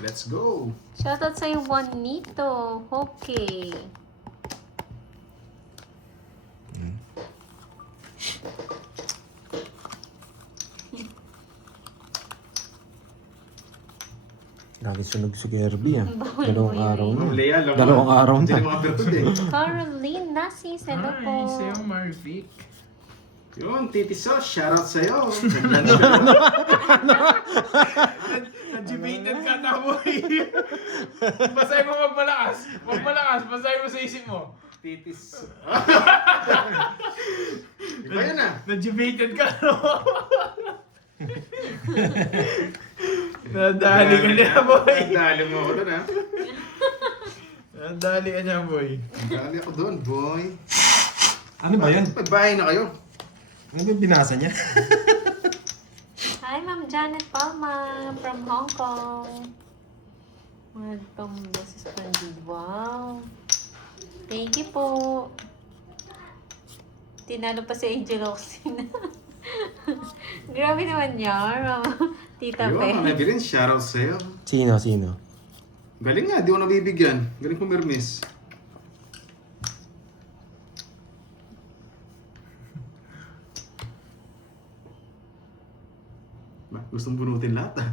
Let's go. Shoutout sa'yo, Juanito. Okay. Lagi sunog si Kirby ah. Bawal Dalawang mo yun araw na. Lea, alam mo. Dalawang araw Hindi na. na mga bertud eh. Caroline Nasis, hello po. Hi, sa'yo, Marvic. Yun, Titi Sos, shoutout sa'yo. Najibated ka na, boy. Basahin mo magmalakas. Magmalakas, basahin mo sa isip mo. Titis. Iba yun ah. Najibated ka, no? Nadali ka niya, boy. Dali mo ako doon ah. Nadali ka niya, boy. Dali ako doon, boy. Ano ba yun? Magbahay na kayo. Ano ba yung binasa niya? Hi, Ma'am Janet Palma from Hong Kong. Welcome, this is Splendid. Wow. Thank you po. Tinalo pa si Angel Oxin. Grabe naman niya, Tita Ayun, Pe. Ma'am Evelyn, shoutout sa'yo. Sino? Sino? Galing nga, di ko nabibigyan. Galing pumirmis. Gustong bunutin lahat ah.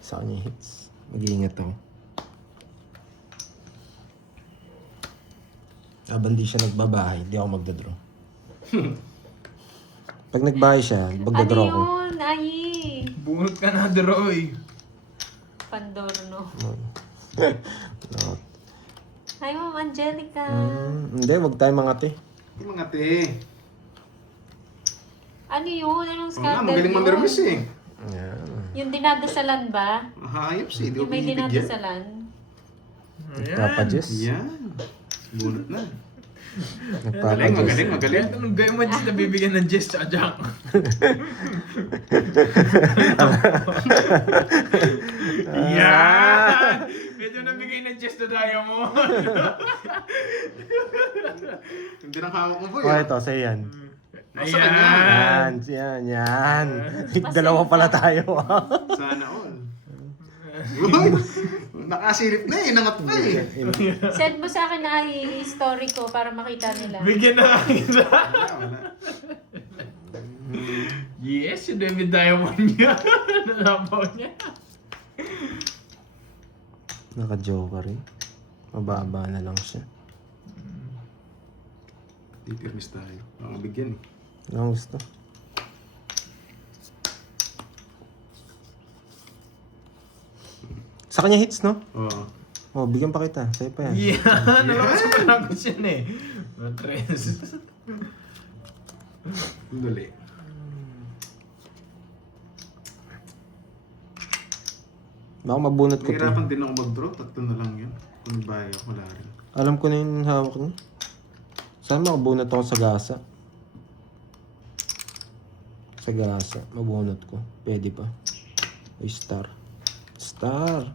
Sa kanya hits. Mag-iingat ako. Habang di siya nagbabahay, di ako magdadraw. Pag nagbahay siya, Ano magdadraw ako. yun? Ay, Bunot ka na, Droy. Pandorno. No. Hi, Ma'am Angelica. Hindi, wag tayo mangati. Yung mga te. Ano yun? Anong Oo nga, scandal magaling yun? mamirmis eh. Yan. Yung dinadasalan ba? Hayop siya, di ko Yung may binibigyan. dinadasalan? Nagpapadjess. Yan. Bunot na. Nagpapadjess. Magaling. Anong gayo mo dyan na bibigyan ng Jess tsaka Jack? Yan! Medyo nabigay ng Jess na Diamond. Hindi nang hawak mo boy. Oh, ito, sa'yo yan. Nasa kanya. Yan. Dalawa pala tayo. Sana all. Uy! Nakasilip na eh, nangat pa eh. Send mo sa akin na story ko para makita nila. Bigyan na akin na. Wala. Yes, yung David Diamond niya. Nalabaw niya. Naka-joker eh. Mababa na lang siya. Di pirmis tayo. Makabigyan eh. Ano gusto? Sa kanya hits, no? Oo. Oh, bigyan pa kita. Sa'yo pa yan. Yan! Alam ko sa palagos yan eh. Matres. Dali. Baka mabunot ko to. Nahirapan din ako mag-draw. Tatlo na lang yun. Kung nagbahay ako, wala rin. Alam ko na yung hawak niya. Saan makabunot ako sa gasa? Sa gasa. Mabunot ko. Pwede pa. Ay, star. Star.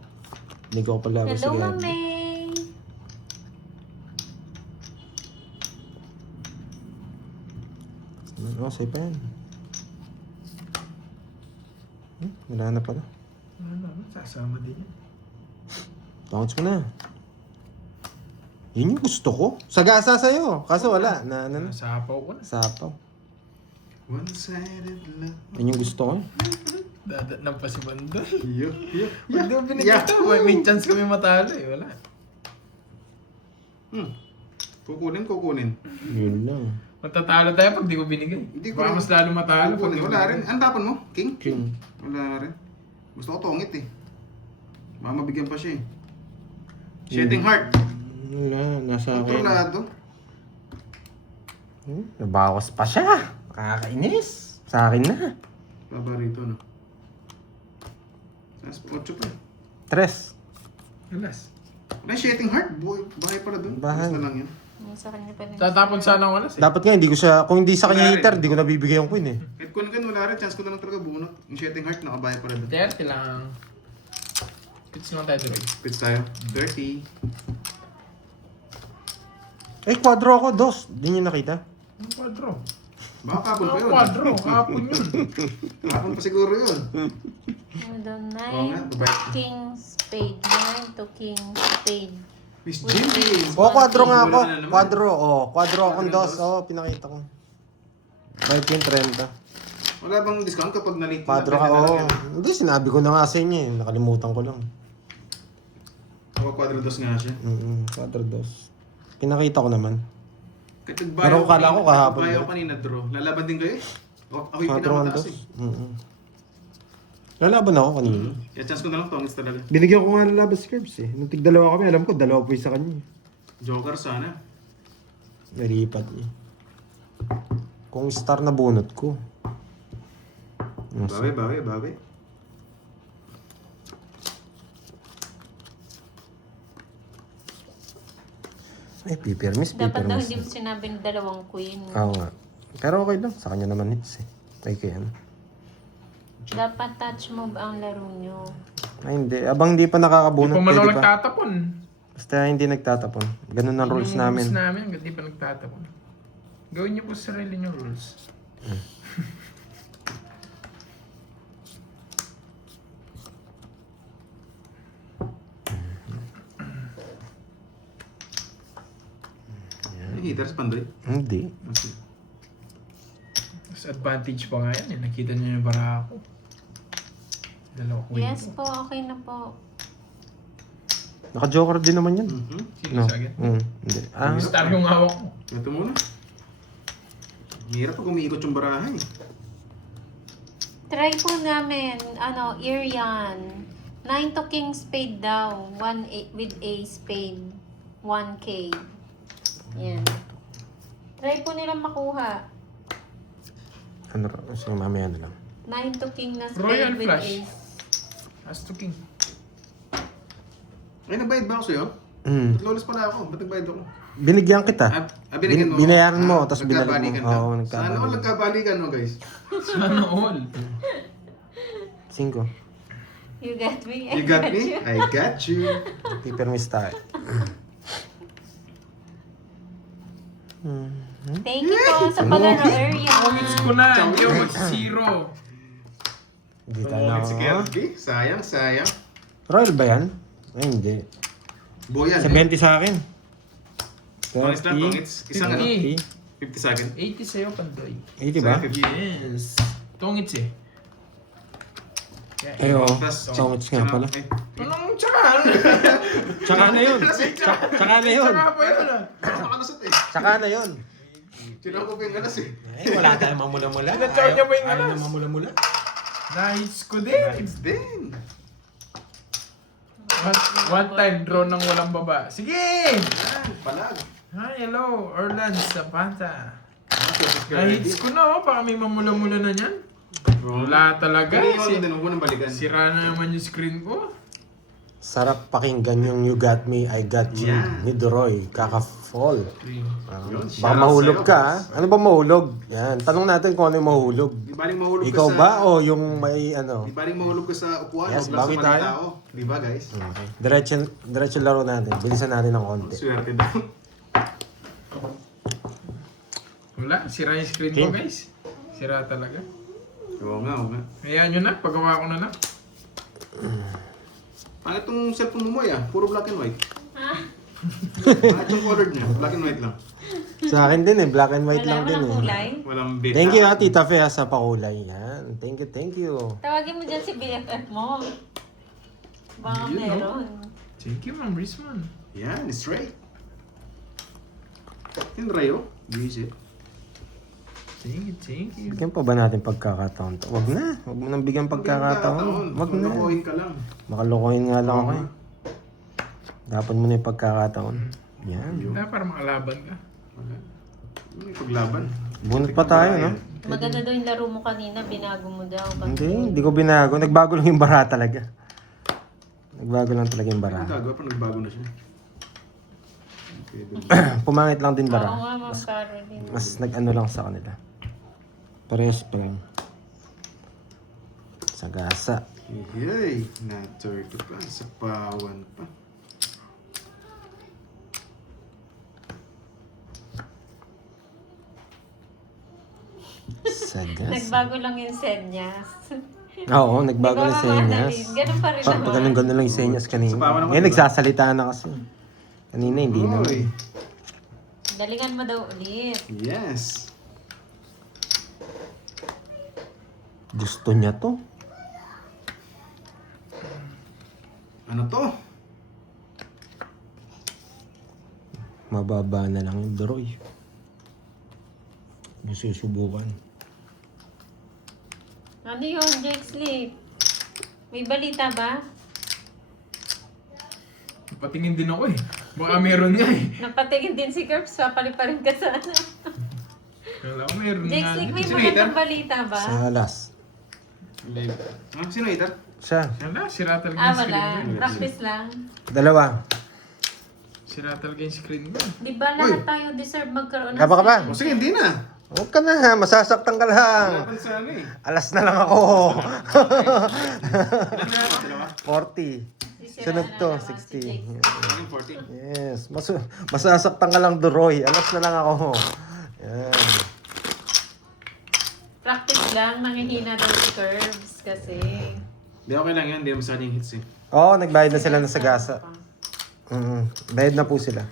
Hindi ko pala ako sa Hello, gasa. Ma'am May. Oh, sa'yo pa yan. Wala na pala. Ano, sasama din yan. Counts mo na. Yun yung gusto ko. Sagasa sa'yo. Kaso wala. Nasapaw ko na. Sapaw. One-sided love. Yun yung gusto ko. Dadat ng pa si Bandol. Yo. Pag di mo binigyan ito, may chance kami matalo eh. Wala. Kukunin. Yun lang. Matatalo tayo pag di ko binigay. Hindi ko Baka rin- mas lalo matalo pag di Kukunin. ko Wala rin. binigay. Ang tapon mo? King? King. Wala rin. Gusto ko tongit eh. Baka mabigyan pa siya eh. Shedding heart. Wala. Nasa akin. Kontrolado. Nabawas pa siya. Kakainis. Sa akin na. Baba rito no. Sa 8 pa eh. Tres. Alas. May shedding heart. Bahay pala dun. Bahay. Alas na lang yan. Sa kanya pa rin. Tatapon sana ako alas eh. Dapat nga, hindi ko siya, kung hindi sa kanya Wala rin. hitter, hindi ko nabibigay yung queen eh. Kahit kung wala rin. Chance ko na lang talaga bunot. Yung shedding heart nakabahay pala dun. 30 lang. Pitch lang tayo tuloy. Quits tayo. 30. Eh, quadro ako, dos. Hindi niyo nakita? Ang quadro. Baka kapon pa yun. Quadro, kapon yun. Kapon pa siguro yun. The Oo nga, 9 to babae. king spade. 9 to king spade. Miss With Jimmy. spades, Oh, quadro nga ako. Wala na naman. Quadro, oh. Quadro akong Quadro dos. dos. Oh, pinakita ko. 5 yung 30. Wala bang discount kapag nalit? Quadro ka, oh. Hindi, sinabi ko na nga sa inyo eh. Nakalimutan ko lang. Oo, quadro dos nga siya. Quadro dos. Pinakita ko naman. Kahit Pero kala ko kahapon Bayo daw. kanina, draw. Lalaban din kayo? Ako yung Quadro ang pinamataas dos. eh. Lalaban ako kanina. Kaya chance ko na lang tongits talaga. Binigyan ko nga ng labas curbs eh. Nung tig-dalawa kami, alam ko, dalawa po yung sa kanya. Joker sana. Nalipat niya. Kung star na bunot ko. Bawi. Ay, pipirmis, Dapat daw pipirmis. hindi mo sinabing dalawang queen. Oo nga. Pero okay lang, sa kanya naman hits eh. Ay, kaya ano. Dapat touch move ang laro nyo. Ay, hindi. Abang hindi pa nakakabunot, Hindi pa man ako pwede pa. nagtatapon. Basta hindi nagtatapon. Ganun ang rules Yung namin. rules namin, hindi pa nagtatapon. Gawin niyo po sa sarili niyo rules. Ay, hitters pandoy. Hindi. Okay. Mas advantage pa nga yan eh. Nakita niyo yung bara ko. Dalawa queen Yes ko. po, okay na po. Naka-joker din naman yan. Sino sa akin? Hindi. Ah, Star yung hawak mo. Ito muna. Hirap pag umiikot yung baraha eh. Try po namin, Irian. 9 to king spade daw. 1 with a spade. 1k. Yan. Try po nilang makuha. ano, sige, mamaya na lang. 9 to king na spade Royal with flush. ace. As to king. Ay, nagbayad ba ako sa'yo? Mm. Lawless pala ako. Ba't nagbayad ako? Binigyan kita. Binigyan mo. Binayaran mo, tapos binalik nagkabalikan mo. ka. Oo, Sana nagkabalikan. all nagkabalikan mo, guys. Sana all. 5. You got me? You got me? I got you. Pipirmis tayo. Thank you po sa palaro, Irian. Points ko na. Hindi ako mag-zero. Hindi tayo na. Si Kelky. Sayang. Royal ba yan? Ay, hindi. Boyan. 70 sa akin. Pangits lang, 30. pangits. Isang ano? 50. 50 sa akin. 80 sa'yo, Pandoy. 80 ba? Yes. Tongits eh. Ay, oo. Tas, Tongits nga pala. Ay, Anong tsaka? Tsaka na yun. Tsaka na yun. Tsaka pa yun ah. Ano makalusot eh. Tsaka na yun. Sino ko pa yung ganas eh. Ay, wala tayong mamula-mula. Sinatsaw niya ba yung Ayaw alas? na mamula-mula. Nice ko din. It's din. One time draw ng walang baba. Sige! Yan, palag. Hi, hello. Orlan Zapata. Hits Na-hits ko na oh. Baka may mamula-mula na niyan. Wala talaga. Iniiwan mo din, huwag mo nang balikan. Sira na naman yung screen ko. Sarap pakinggan yung You Got Me, I Got You Yan. ni Doroy. Kaka-fall. Yun, Baka shout out mahulog sa'yo, ka, boss. ha? Ano ba mahulog? Yan. Tanong natin kung ano yung mahulog. Di baling mahulog ka Ikaw sa... ba o yung may ano? Di baling mahulog ka sa upuan, Yes, huwag lang bawi sa maling tayo. tao. Di ba, guys? Okay. Diretso laro natin. Bilisan natin ng konti. Swerte daw. Wala. Sira yung screen ko King. guys. Sira talaga. Oo nga. Hayaan nyo na. Pagawa ko na na. Ano itong cellphone mo ah? Puro black and white. Ah, Ano itong colored niya? Black and white lang. Sa akin din eh. Black and white wala lang din walang eh. kulay. Walang bit. Thank you ha, Tita Fe ha, sa pakulay. Yan. Thank you. Tawagin mo dyan si BFF mo. Baka Yun, no? meron. Thank you, Ma'am Risman. Yan, straight. Yung Rayo. Visit. Thank you. Bigyan pa ba natin pagkakataon to? Wag na. Wag mo nang bigyan pagkakataon. Wag na. Maglokohin ka lang. Makalokohin nga lang ako eh. Dapat mo na yung pagkakataon. Yan. Kaya para makalaban ka. Wala. May paglaban. Bunot pa tayo, no? Maganda daw yung laro mo kanina, binago mo daw. Hindi ko binago. Nagbago lang yung bara talaga. Nagbago lang talaga yung Ano bara. gagawa pa nagbago na siya? Okay, Pumangit lang din Oo bara. nga, Ma'am Caroline. Mas nag-ano lang sa kanila. Parehas pa rin. Sagasa. Yay! Na-30 pa. Sa pawan pa. Sagas. Nagbago lang yung senyas. Oo, nagbago na sa Nagmamahal senyas. din. Ganun pa rin naman. Ganun lang yung senyas kanina. Sa pawa naman, Ngayon diba? nagsasalita na kasi. Kanina hindi na. Uy. Galingan mo daw ulit. Yes. Gusto niya to. Ano to? Mababa na lang yung Doroy. Susubukan. Ano yun, Jake Sleep? May balita ba? Patingin din ako eh. Baka meron nga eh. Napatingin din si Curbs, papaliparin ka sana. Kala ko meron Jake nga. Sleep, may Sino magandang hater? balita ba? Sa alas. Sino hater? Siya. Wala, sira talaga Ah, yung wala. screen ko. Practice lang. Dalawa. Sira talaga yung screen ko. Di ba lahat tayo deserve magkaroon ng Kaba ka ba? O sige, hindi na. Huwag ka na, masasaktan ka lang. Laban sa ano eh. Alas na lang ako. Ilan na ako? Dalawa? 40. Sisiraan Sunod na to, naman si 60. Jake. Ilan 40? Yes. Masasaktan ka lang, Doroy. Alas na lang ako. Yan. Practice lang, manghihina daw si Curbs kasi. Hindi, okay lang yan. Hindi naman sa ating hits eh. Oo, nagbayad na sila ng sagasa. Bayad na po sila.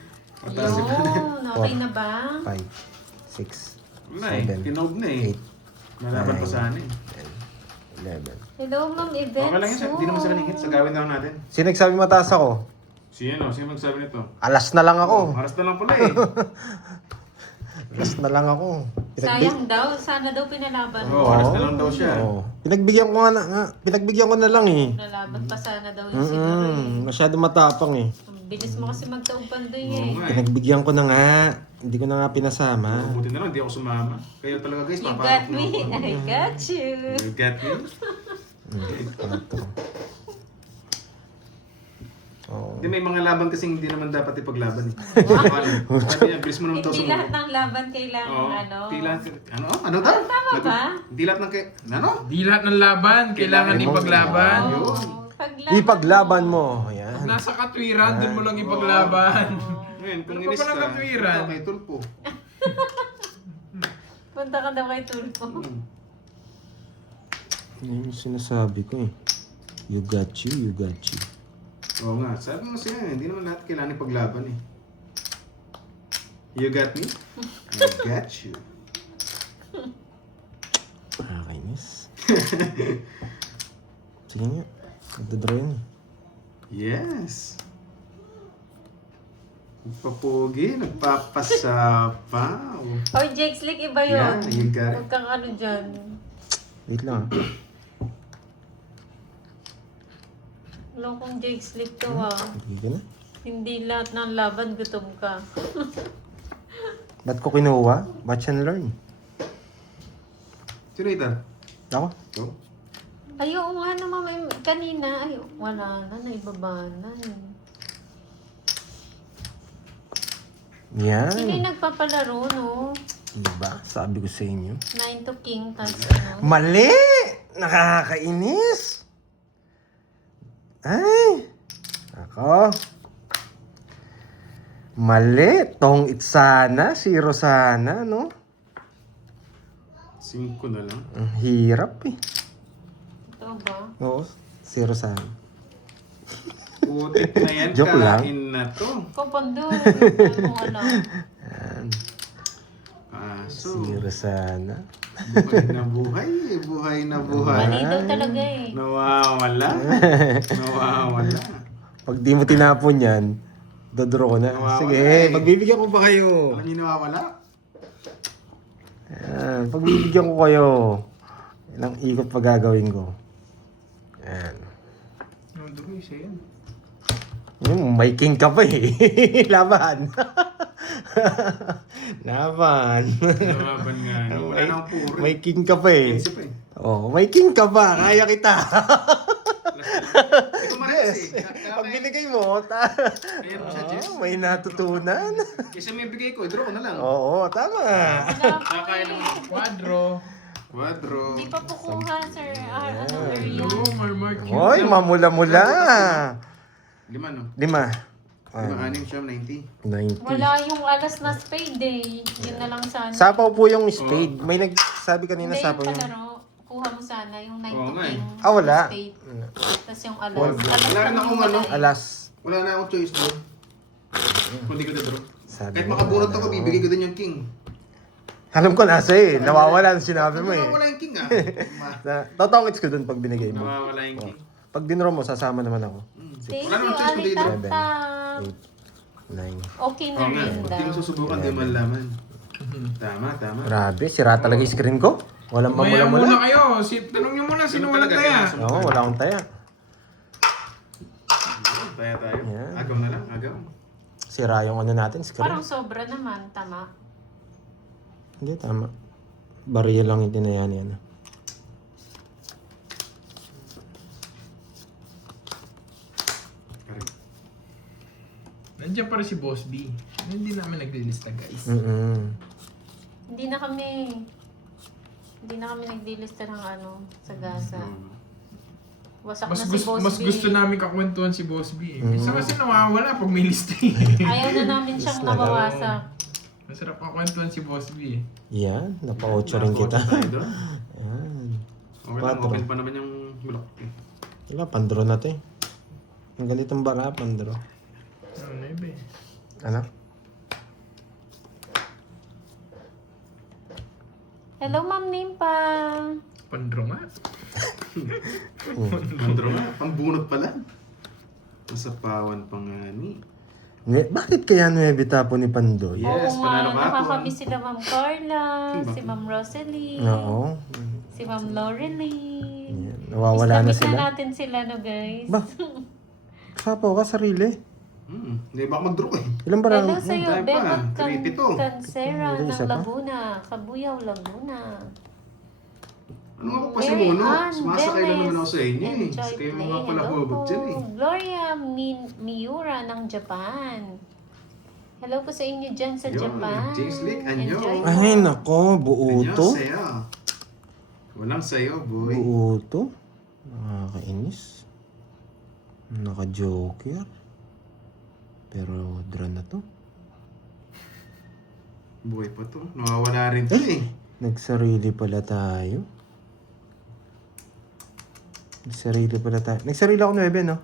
Yun, okay na ba? 5, 6, Wala eh. 7, Tinob na eh. 8, Nalaban pa sa ano eh. 11. Hello, Ma'am Yvette. Okay lang yan. Hindi naman sila ng hits. Sagawin na lang natin. Sino nagsabi mataas ako? Sino magsabi nito? Alas na lang ako. Maras na lang pala eh. Alas na lang ako. Sayang daw, sana daw pinalaban Oo, mo. alas na lang daw siya. Oo. Pinagbigyan ko Pinagbigyan ko na lang eh. Pinalaban pa sana daw yung si Dory. Masyado matapang eh. Ang bilis mo kasi magtaong pandoy Oo eh. nga eh. Pinagbigyan ko na nga. Hindi ko na nga pinasama. Buti na lang, hindi ako sumama. Kayo talaga guys, You papasok got na me, ako. I got you. You got me? Ito. Oo. Hindi, may mga laban kasi hindi naman dapat ipaglaban eh. Sabi niya, bilis mo naman daw Hindi sumuko. lahat ng laban kailangan Oo, ano. hindi lahat, ano? Ano daw? Tama ba? Hindi lahat ng ano? Di lahat ng laban, kailangan Kailangan ipaglaban. Yun. Paglaban. Ipaglaban mo. Ayan. Nasa katwiran, dun mo lang ipaglaban. Ngayon, kung Ano inis pa palang ka, katwiran? punta kay Tulpo. Punta ka daw kay Tulpo. Yan yung sinasabi ko eh. You got you, you got you. Oo nga, sabi mo siya, hindi naman lahat kailangan ipaglaban eh. You got me? I got you. Nakakainis. Sige nga. Nagdodrawing eh. Yes. Nagpapogi, nagpapasapaw. Oy, Jake Slick, iba yun. Yeah, you got it. Huwag kang ano dyan. Wait lang ah. Lokong Jake Slick to ah. Hindi ka na. Hindi lahat ng laban gutom ka. Ba't ko kinuha? Watch and learn. Sino ito? Ako? Ikaw? Ayaw nga naman, kanina, ay, wala na, naibaba na. Sino yung Yan. nagpapalaro, no? Diba? Sabi ko sa inyo. 9 to king, tas ano. Mali! Nakakainis! Ay! Ako. Mali! Tong itsana, zero sana, no? 5 na lang. Ang hirap eh. Ito ba? Oo, zero sana. Putik na yan, Joke lang. kain na to. Kapando, ano alam. Yan. Kaso, Zero sana. buhay na buhay, buhay na buhay. Mali daw talaga eh. Nawawala. Nawawala. Pag di mo tinapon yan, dodoro ko na. Nawawala Sige, eh. pagbibigyan ko pa kayo. Alam niyo nawawala? Yan, pagbibigyan ko kayo. Ilang ikot pa gagawin ko. Yan. Ano, Doroy, siya yan. May king ka pa eh. Laban. Laban. Nawaban nga. Wala nang puro. May king ka pa eh. Isip eh. Oh, may king ka pa. Kaya kita. Hindi ko maris eh. Pag binigay mo, Kaya mo siya, Jess. may natutunan. Kasi may bigay ko, draw ko na lang. Oo, tama. Kakain naman. Quadro. Quadro. Hindi pa po kuha, sir. Ano area? Oh, my mark. Hoy, mamula-mula. 5 no? 5. Yung anim siya, 90. 90. Wala yung alas na spade eh. Yun na lang sana. Sapaw po yung spade. May nagsabi kanina Hindi, sapaw yung yung... palaro. Kuha mo sana yung 9 Oo to nga eh. 10. Ah, wala. Spade. Tapos yung alas. Wala. Alas Wala lang rin akong yung ano. wala eh. Alas. Wala na akong choice doon. Kung hindi ko na-draw. Sabi Kahit mo, makabunot ano. ako, bibigay ko din yung king. Alam ko nasa eh. Nawawala ang sinabi mo eh. Nawawala yung king ah. Totongits ko dun pag binigay mo. Nawawala yung king. Pag dinro mo, sasama naman ako. Thank Wala you, naman choice kundi ito. Alitata. 8, 9. Okay na Oo nga, rin pag di mo daw. susubukan, di mo malaman. Tama, tama. Grabe, sira talaga yung screen ko. Walang Maya muna mamula-mula. kayo. Tanong nyo muna sino walang talaga, taya. kailangan Oo, wala akong taya. Tayo. Yan. Agaw na lang, agaw. Sira yung ano natin, screen. Parang sobra naman, tama. Hindi, tama. Bariya lang yung tinayaan yan. Correct. Nandiyan pa rin si Boss B. Hindi namin naglilista guys. Hindi na kami nagdilista ng ano, sa gasa. Wasak na si Boss Mas B. gusto namin kakwentuhan si Boss B. Minsan kasi nawawala pag may lista eh. Ayaw na namin siyang nabawasak. Masarap kakwentuhan si Boss B. Yan, napa-8 rin kita. Tayo doon. Yan. Okay lang, Patro. open pa naman yung block. Wala, pandro na to eh. Ang ganitong bara, pandro. Ano na iba eh. Ano? Hello, Ma'am Nimpa. Pandro nga. Mandro nga, pambunot pala. Nasapawan pa nga ni. Bakit kaya 9 tapo ni Pandoy? Yes, Oo panalo nga, ka ako. nakakamiss sila Ma'am Carla, si Ma'am Rosalie, Oo. si Ma'am Lorelie. Yan, nawawala na Miss sila. natin sila, no guys? Ba? Sapaw ka, sarili. Hindi ba ako mag-draw eh. Ilan ba Hello lang? sa'yo, tayo pa. Bebot Creepy to. Cancera May ng isa pa? Laguna, Kabuyaw, Laguna. Ano nga pa si Mary Mono? Ann Sumasakay lang naman Velez, ako sa inyo eh. Enjoy Kayo Play. mga pala Hello hubog po. dyan eh. Gloria Miura ng Japan. Hello po sa inyo dyan sa Yo, Japan. James Lick, anyo. Enjoy po. Ay, nako, buo Anyo, to. sayo. Walang sayo, boy. Buo to. Nakakainis. Naka-joker. Pero draw na to. Buhay pa to. Nawawala rin to eh. Nagsarili pala tayo. Nagsarili pala tayo. Nagsarili ako 9, no?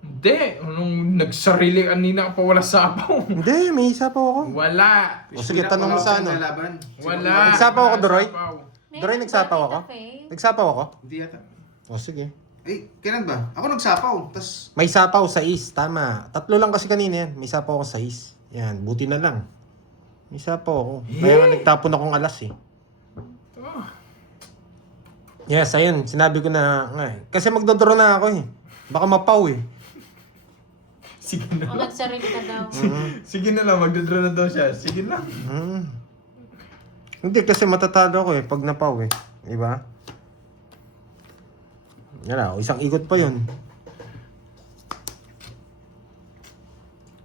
Hindi. Nung nagsarili kanina pa wala sapaw. Hindi, may isa pa ako. Wala. O sige, tanong mo sa ano. Wala. Nagsapaw ako, Doroy? Sapaw. Doray, nagsapaw ako? Nagsapaw ako? Hindi yata. O sige. Eh, kailan ba? Ako nagsapaw. Tas, May sapaw sa is, tama. 3 lang kasi kanina yan. May sapaw ako sa is. Yan, buti na lang. May sapaw ako. Kaya nga nagtapon akong alas eh. Oh. Yes, ayun. Sinabi ko na nga eh. Kasi magdodraw na ako eh. Baka mapaw eh. Sige na O lang. nagsarili ka daw. Sige na lang. Magdodraw na daw siya. Sige lang. Hindi kasi matatalo ako eh pag napaw eh. Diba? Yan o, isang ikot pa yun.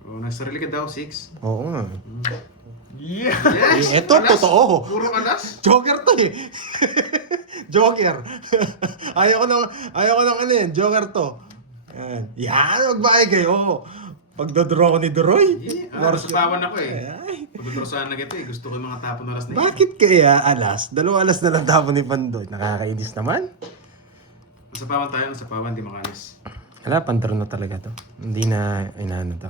oh, nagsarili ka daw, 6. Oo nga. Yeah. Yes! Eh, eto, alas. totoo. Puro alas. Joker to eh. Joker. ayaw ko ng ano yan, Joker to. Yan, magbahay kayo. Pagdodraw ko ni Doroy. Yeah. Nasapawan ako eh. Pagdodraw sana kita eh. Gusto ko yung mga tapon na alas na yun. Bakit kaya alas? 2 alas na lang tapon ni Pandoy. Nakakainis naman. Nasapawan tayo, nasapawan, di makalis. Wala, pantaro na talaga to. Hindi na inaano to.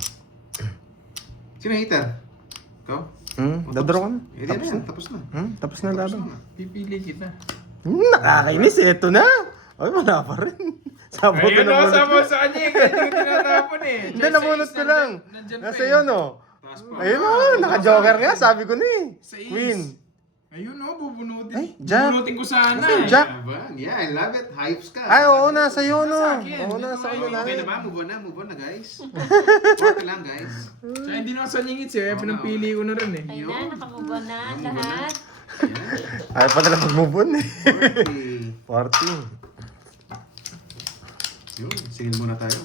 Sino hater? Ikaw? Dadraw ko na. Eh, di na yan, tapos na. Tapos na laban. Pipili kita. Nakakainis eh. Ito na. Ay, wala pa rin. Sabaw ko Ayun na o, bunot sabaw ko. sa kanya eh. Kaya hindi ko tinatapon eh. Hindi, nabunot ko lang. Nandyan pa Nasa eh. yun oh. Taas pa. Ayun oh, naka-joker nga. Sabi ko na eh. Sa is. Queen. Ayun o, bubunutin. Ay, Jack. Bubunutin ko sana Nasaan eh. Jack? Yeah, I love it. Hypes ka. Ay, oo, nasa iyo no. Nasa akin. Oo, Dito nasa kayo. ano na. Okay na ba? Move on na guys. Okay lang guys. Tsaka hindi na ako sa ningits eh. Kaya pinapili ko na rin eh. Ayun na, nakamove on na lahat. Ay, pa na mag-move on eh. 40. 40. Yun, singin muna tayo.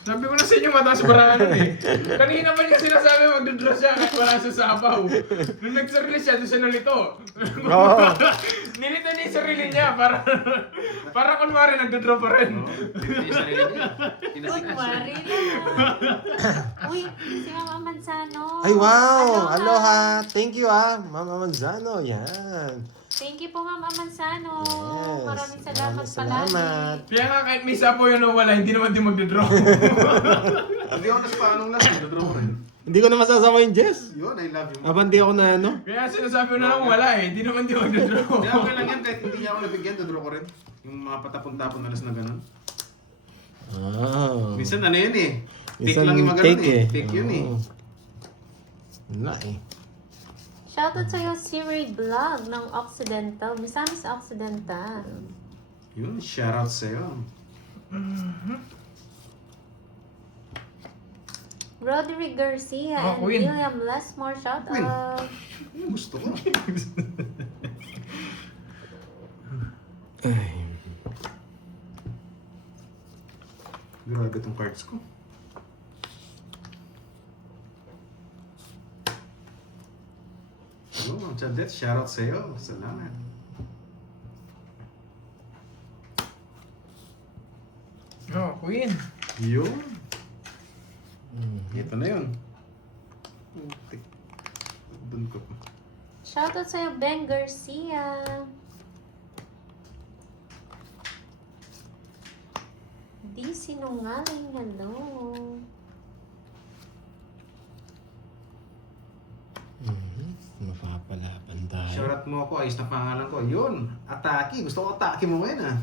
Sabi ko na sa inyo mataas barahan eh. Kanina pa niya sinasabi magdodraw siya kahit wala sa sabaw. Nung nagsarili siya, doon siya nalito. Oo. Nilito niya yung sarili niya para kunwari nagdodraw pa rin. Hindi yung sarili niya. Pinasikas siya. Kunwari lang. Uy, si Mama Manzano. Ay, wow! Aloha! Thank you, Mama Manzano. Yan. Thank you po, Mama Manzano. Yes. Maraming salamat Salamat. palagi. Kaya nga kahit may sapo yun nawala, hindi naman din magdodraw. Hindi ako naspaanong lang. Nagdodraw ko rin. Hindi ko na masasama yung Jess. Yun, I love you. Abandi ako na ano. Kaya sinasabi ko na lang wala eh, hindi naman din magdodraw. Kaya okay lang yan, kahit hindi niya ako nabigyan, dodraw ko rin. Yung mga patapon-tapon na na gano'n. Ah. Minsan ano yun eh. Fake Minsan lang yung mga ganun fake eh. Fake yun eh. Oo. Wala eh. Shoutout sa'yo, Siri Vlog ng Occidental. Misamis Occidental. Yun, shoutout sa'yo. Roderick Garcia Oh, and Queen. William Lesmore. Shoutout. Yun, gusto ko. Ay. Grabe itong cards ko. Oh, Chadet, shoutout sa'yo. Salamat. Oh, Queen. Yun. Ito na yun. Putik. Doon ko pa. Shoutout sa'yo, Ben Garcia. Di sinungaling. Hello. Mapapalaban tayo. Shoutout mo ako, ayos na pangalan ko. Yun, Ataki. Gusto ko Ataki mo ngayon ah.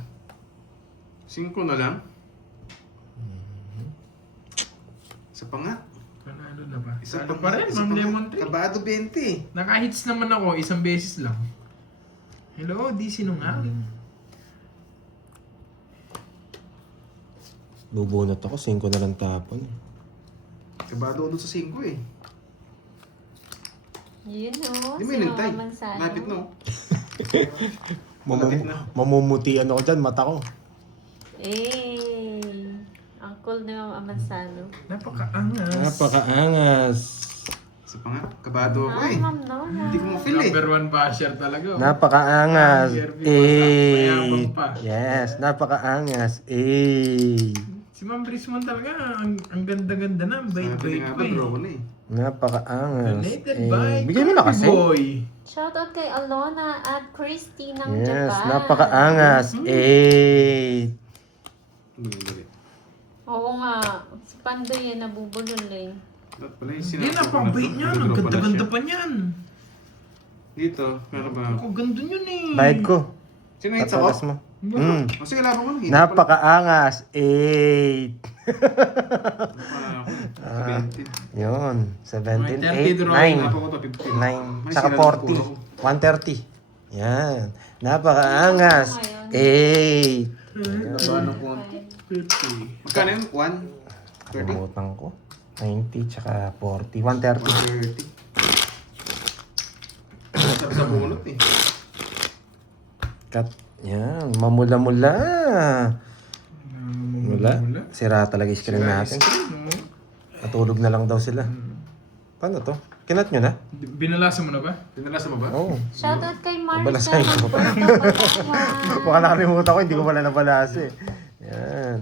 5 na lang. Isa pa nga. Panalo na ba? Isa Ano pa rin, Ma'am Lemon Tree. Kabado 20. Nakahits naman ako, isang beses lang. Hello, di sinungaling. Bubunot ako, 5 na lang tapon. Kabado doon sa 5 eh. Yun o. Di mo Si inintay. Mama Manzano. Lapit no. Malapit na. Mamumutian ako dyan, mata ko. Eh. Ang cool ni Mama Manzano. Napakaangas. Napakaangas. Isa pa nga. Kabado ako eh. Ma'am Nona. Hindi ko ma-feel eh. Number 1 basher talaga. Oh. Napakaangas. Mayabang pa. Yes, napakaangas. Si Ma'am Brisman talaga, ang ganda-ganda na. Sabi Bait-bait nga pa ba, draw ko eh. na eh. Napakaangas. Donated by Bigay mo na Coffee kasi. Boy. Shoutout kay Alona at Christy ng Yes, Japan. napakaangas. Dali. Oo nga. Si Pandoy yan nabubulol eh. Dapat pala yung Hindi sinabi na, ko pang bait to. niyan. Ang Nag-draw pala ganda-ganda siya. pa niyan. Dito, meron ba? Ako, ganda yun eh. Bayad ko. Sino hits ako? Tatalas mo. Yeah. O sige, laban mo na. Napakaangas. Ah, Yun. 17, 8, 30 draw. 9. Napako to, 15. 9. May Tsaka sila ng 40. 130. Yan. Napakaangas. 8. Laban ng konti. 50. Magkano yun? 1? 30? Kalimutan ko. 90 tsaka 40. 130. 130. Sabi sa bunot eh. Cut. Yan. Mamula-mula. Wala. Sira talaga yung screen natin. Natulog na lang daw sila. Paano to? Kinat nyo na? Binalasa mo na ba? Pinalasa mo ba? Oo. Shoutout kay Nabalasahin Marissa ko ng pa. Puerto Palawan. Baka nakalimutan ko, hindi ko pala nabalasa eh. Yan.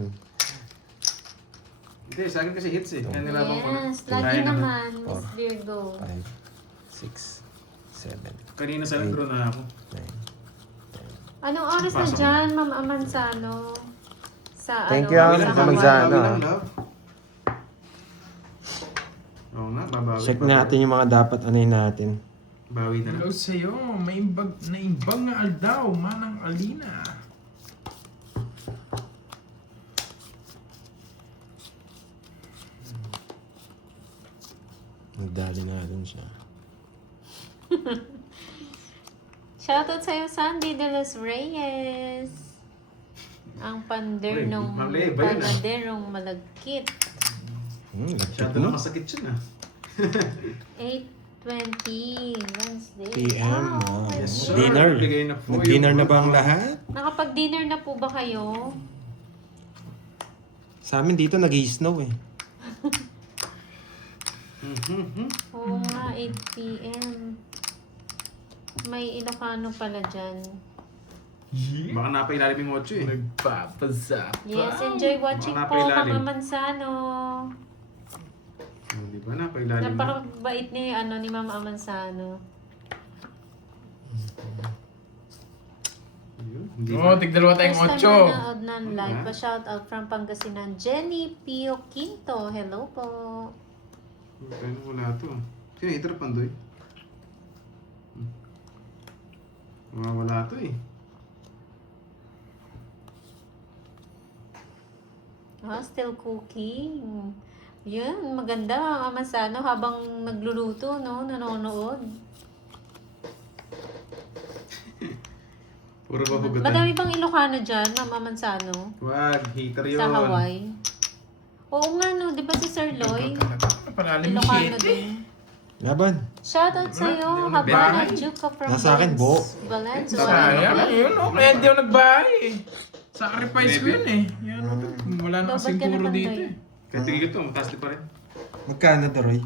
Hindi, sa akin kasi hits eh. Kaya nilaban ko na. Yes, lagi Kaya naman, Miss Virgo. 5, 6, 7, Kanina sa intro na ako. 9. Anong oras na Pasok. dyan, Ma'am Amanzano? Sa Thank ano, you, sa Ma'am Hawaii? Amanzano. Bawi lang, love. Oo nga, babawi. Check natin yung mga dapat anay natin. Bawi na lang. Hello sa'yo, naimbag nga aldaw, manang alina. Nagdali natin siya. Shoutout sa'yo, Sandy de los Reyes. Ang pander Uy, nung Ma'am Lea, ba yun, ah? panaderong malagkit. Lagkit Masyado na mo. masakit yun ah. 8:20 Wednesday. PM. Wow, Wow. Yes, sir. Dinner. Bigay na po Nag-dinner yung na ba ang grupo. lahat? Nakapag-dinner na po ba kayo? Sa amin dito nag-i-snow eh. Oo nga, 8 p.m. May Ilocano pala dyan. Yeah. Baka napailalim yung 8 eh. Nagpapazapa. Yes, enjoy watching Mga po, napailalim. Mama Manzano. Oh, di ba? Napailalim. Napakabait ni, ni Mama Manzano. Ayun, hindi Oo, ba? tigdalawa tayong First 8. time nanood ng live, Yeah. pa-shout out from Pangasinan, Jenny Pio Quinto. Hello po. Ano, wala to. Sino hater Pandoy? Wala to eh. Still cooking. Yun, maganda Mama Manzano habang nagluluto, no? Nanonood. Puro ba hugatan? Madami pang Ilocano dyan, Mama Manzano. Wag, hater yun. Sa Hawaii. Oo nga, no? Di ba si Sir Loy? Palalim Ilocano 7. din. Laban. Shoutout sa'yo, Wala, di ako Habana nagbahay. Juca from Nasa akin, Bo. Valenzuela. Sayang, yun o. Kaya hindi ako nagbahay eh. Sacrifice ko yun eh. Yan, wala na Ba't ka kasing turo naman, dito Doy? eh. Kahit tingin ko, mataas din pa rin. Magkano, Daroy?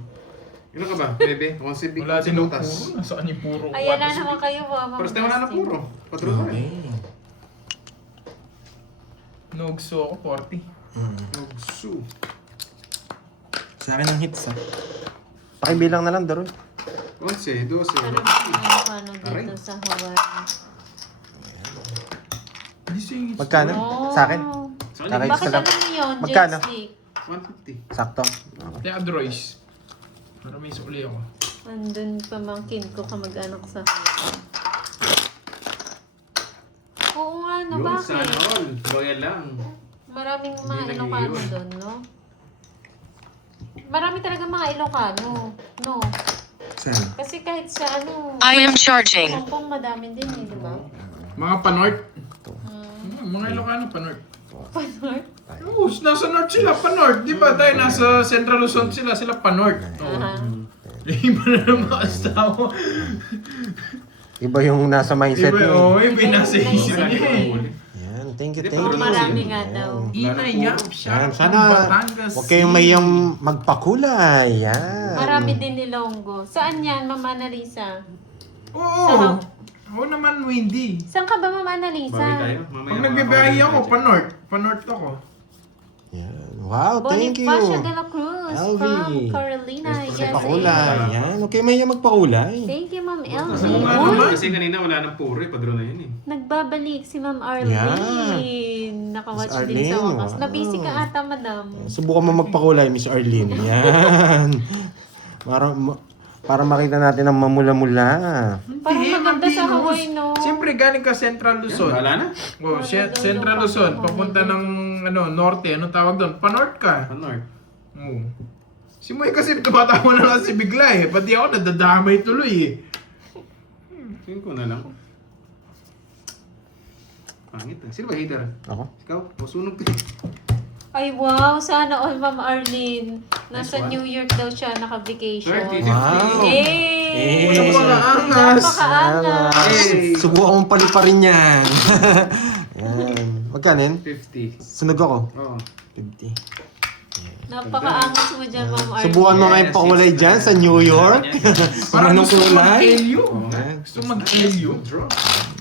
Ilan ka ba, bebe? 11 big Wala din ang butas. puro. Nasaan yung puro? Ayan na naman kayo, Mama. First time wala na puro. Patro na rin. Nogso ako, 40. Nogsu. Sa akin ang hits, ah. Pakibilang na lang, Daroy. 11, 12. Pero Ilocano dito sa Hawaii. Magkano? Oh. Sa akin? Sa Sa akin, akin, Bakit isa lang. alam niyo yun, Magkano? Joystick? 150. Sakto. Kaya Adrois. Para may suli ako. Andun pamangkin ko kamag-anak sa Oo nga, no? Yun, Bakit? sana all. Loyal lang. Maraming mga Hindi Ilocano nag-iiwan. doon, no? Marami talaga mga Ilocano, no? Saan? Kasi kahit sa I am charging. Hong Kong madami din eh, di ba? Mga panort. Hmm. Mga Ilocano panort. Panort? Oo, nasa north sila, panort. Di ba tayo nasa Central Luzon sila panort. Oo. Aha. Iba na ng mga asawa. Iba yung nasa mindset Iba, niyo. oo, iba yung nasa isip Wala niya ka eh. huli. Yan, thank you, Hindi, thank Oo, you. marami nga daw. Inay yap, Yan, siya. sana huwag kayong mayang magpakulay. Yan. Marami din ni Longo. Saan yan, Mama Annalisa? Oo. Oo naman, Wendy. Saan ka ba, Mama Bawi Annalisa? tayo. Mamaya Pag nagbibiyahe ako, makakawin panort. Panort ako. Yan. Wow, thank you. Bonifacio de la Cruz Alvi. from Carolina. Yes, Yes, Pakulay. Yan, okay mayang magpakulay. Thank you, Ma'am Kasi Elvie. nga Uy, naman. Kasi kanina wala nang puro eh. Padro na yun eh. nagbabalik si Ma'am Arlene. Nakawatch Miss din sa Arlene, wakas. wow. Nabisi ka ata, madam. Subukan mo magpakulay, Miss Arlene. Yan. Para makita natin ang mamula-mula. Parang Hindi, maganda sa Mabinos. Hawaii, no? Siyempre, galing ka Central Luzon. Wala na. Oh, Central Luzon. Papunta ng norte. Anong tawag doon? Panort ka. Panort. Oo. Si Moy kasi tumatawa na kasi bigla eh. Pati ako nadadamay tuloy eh. Tingin ko na lang. Pangit ah. Sino ba hater? Ako? Ikaw? Masunog ka eh. Ay, wow. Sana all, Ma'am Arlene. Nasa Nice one. New York daw siya naka-vacation. 30, 50. Wow. Yay! Eh, Napakaangas. Napakaangas. Hey! Subukan mong paliparin yan. Yan. Magkano yun? 50. Sunog ako. Oo. 50. Napakaangas mo dyan, Ma'am Arlene. Subukan mo ngayon pakulay dyan sa New York. Parang Anong gusto kulay? mag-Elyo. Yan. Gusto mag-Elyo. Draw.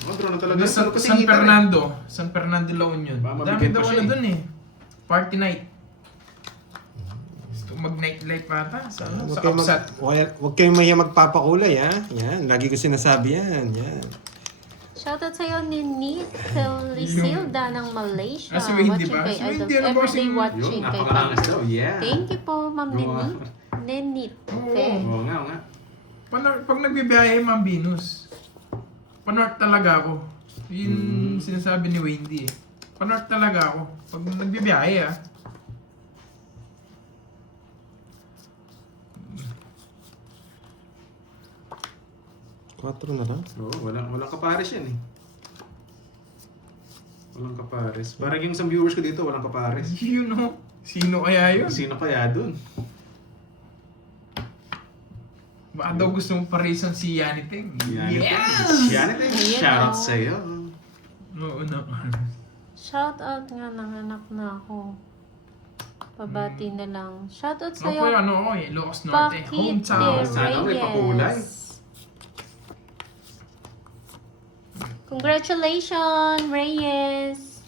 Draw na talaga. Sa Kasi San hater eh. Fernando. San Fernando La Union. Baka Dami mabigyan daw pa siya na eh. dun eh. Party night. Gusto mag-nightlife ata. Sa Huwag sa kayong, upsat. huwag kayong mayang magpapakulay, ha? Yan, lagi ko sinasabi yan. Yan. Shoutout sa'yo ni Nit Felisilda ng Malaysia. Ah, si Wendy Watching ba? kay Si Idol. Wendy, ano ba Everyday si- watching Yung kay napakaangas Pam. daw. Yeah. Thank you po, Ma'am Oo. Nenit. Nenit. Okay. Oo nga, oo nga. Pag nagbibiyahe, Ma'am Venus. Panort talaga ako. Yun sinasabi ni Wendy eh. Panort talaga ako. Pag nagbibiyahe ah. Quatro na lang. Oo, walang kapares yan eh. Walang kapares. Parang yung isang viewers ko dito, walang kapares. You know, sino kaya yun? Sino kaya dun? Baka daw gusto mong parisan si Yaniteng. Yes! Yan ito. Ayan, Shoutout oh. sa'yo. Oo naman. Shoutout nga, nanganak na ako. Pabati na lang. Shoutout Ako sa'yo. ano ako eh, Ilocos Norte. Bakit Hometown. Sana may pakulay. Congratulations, Reyes!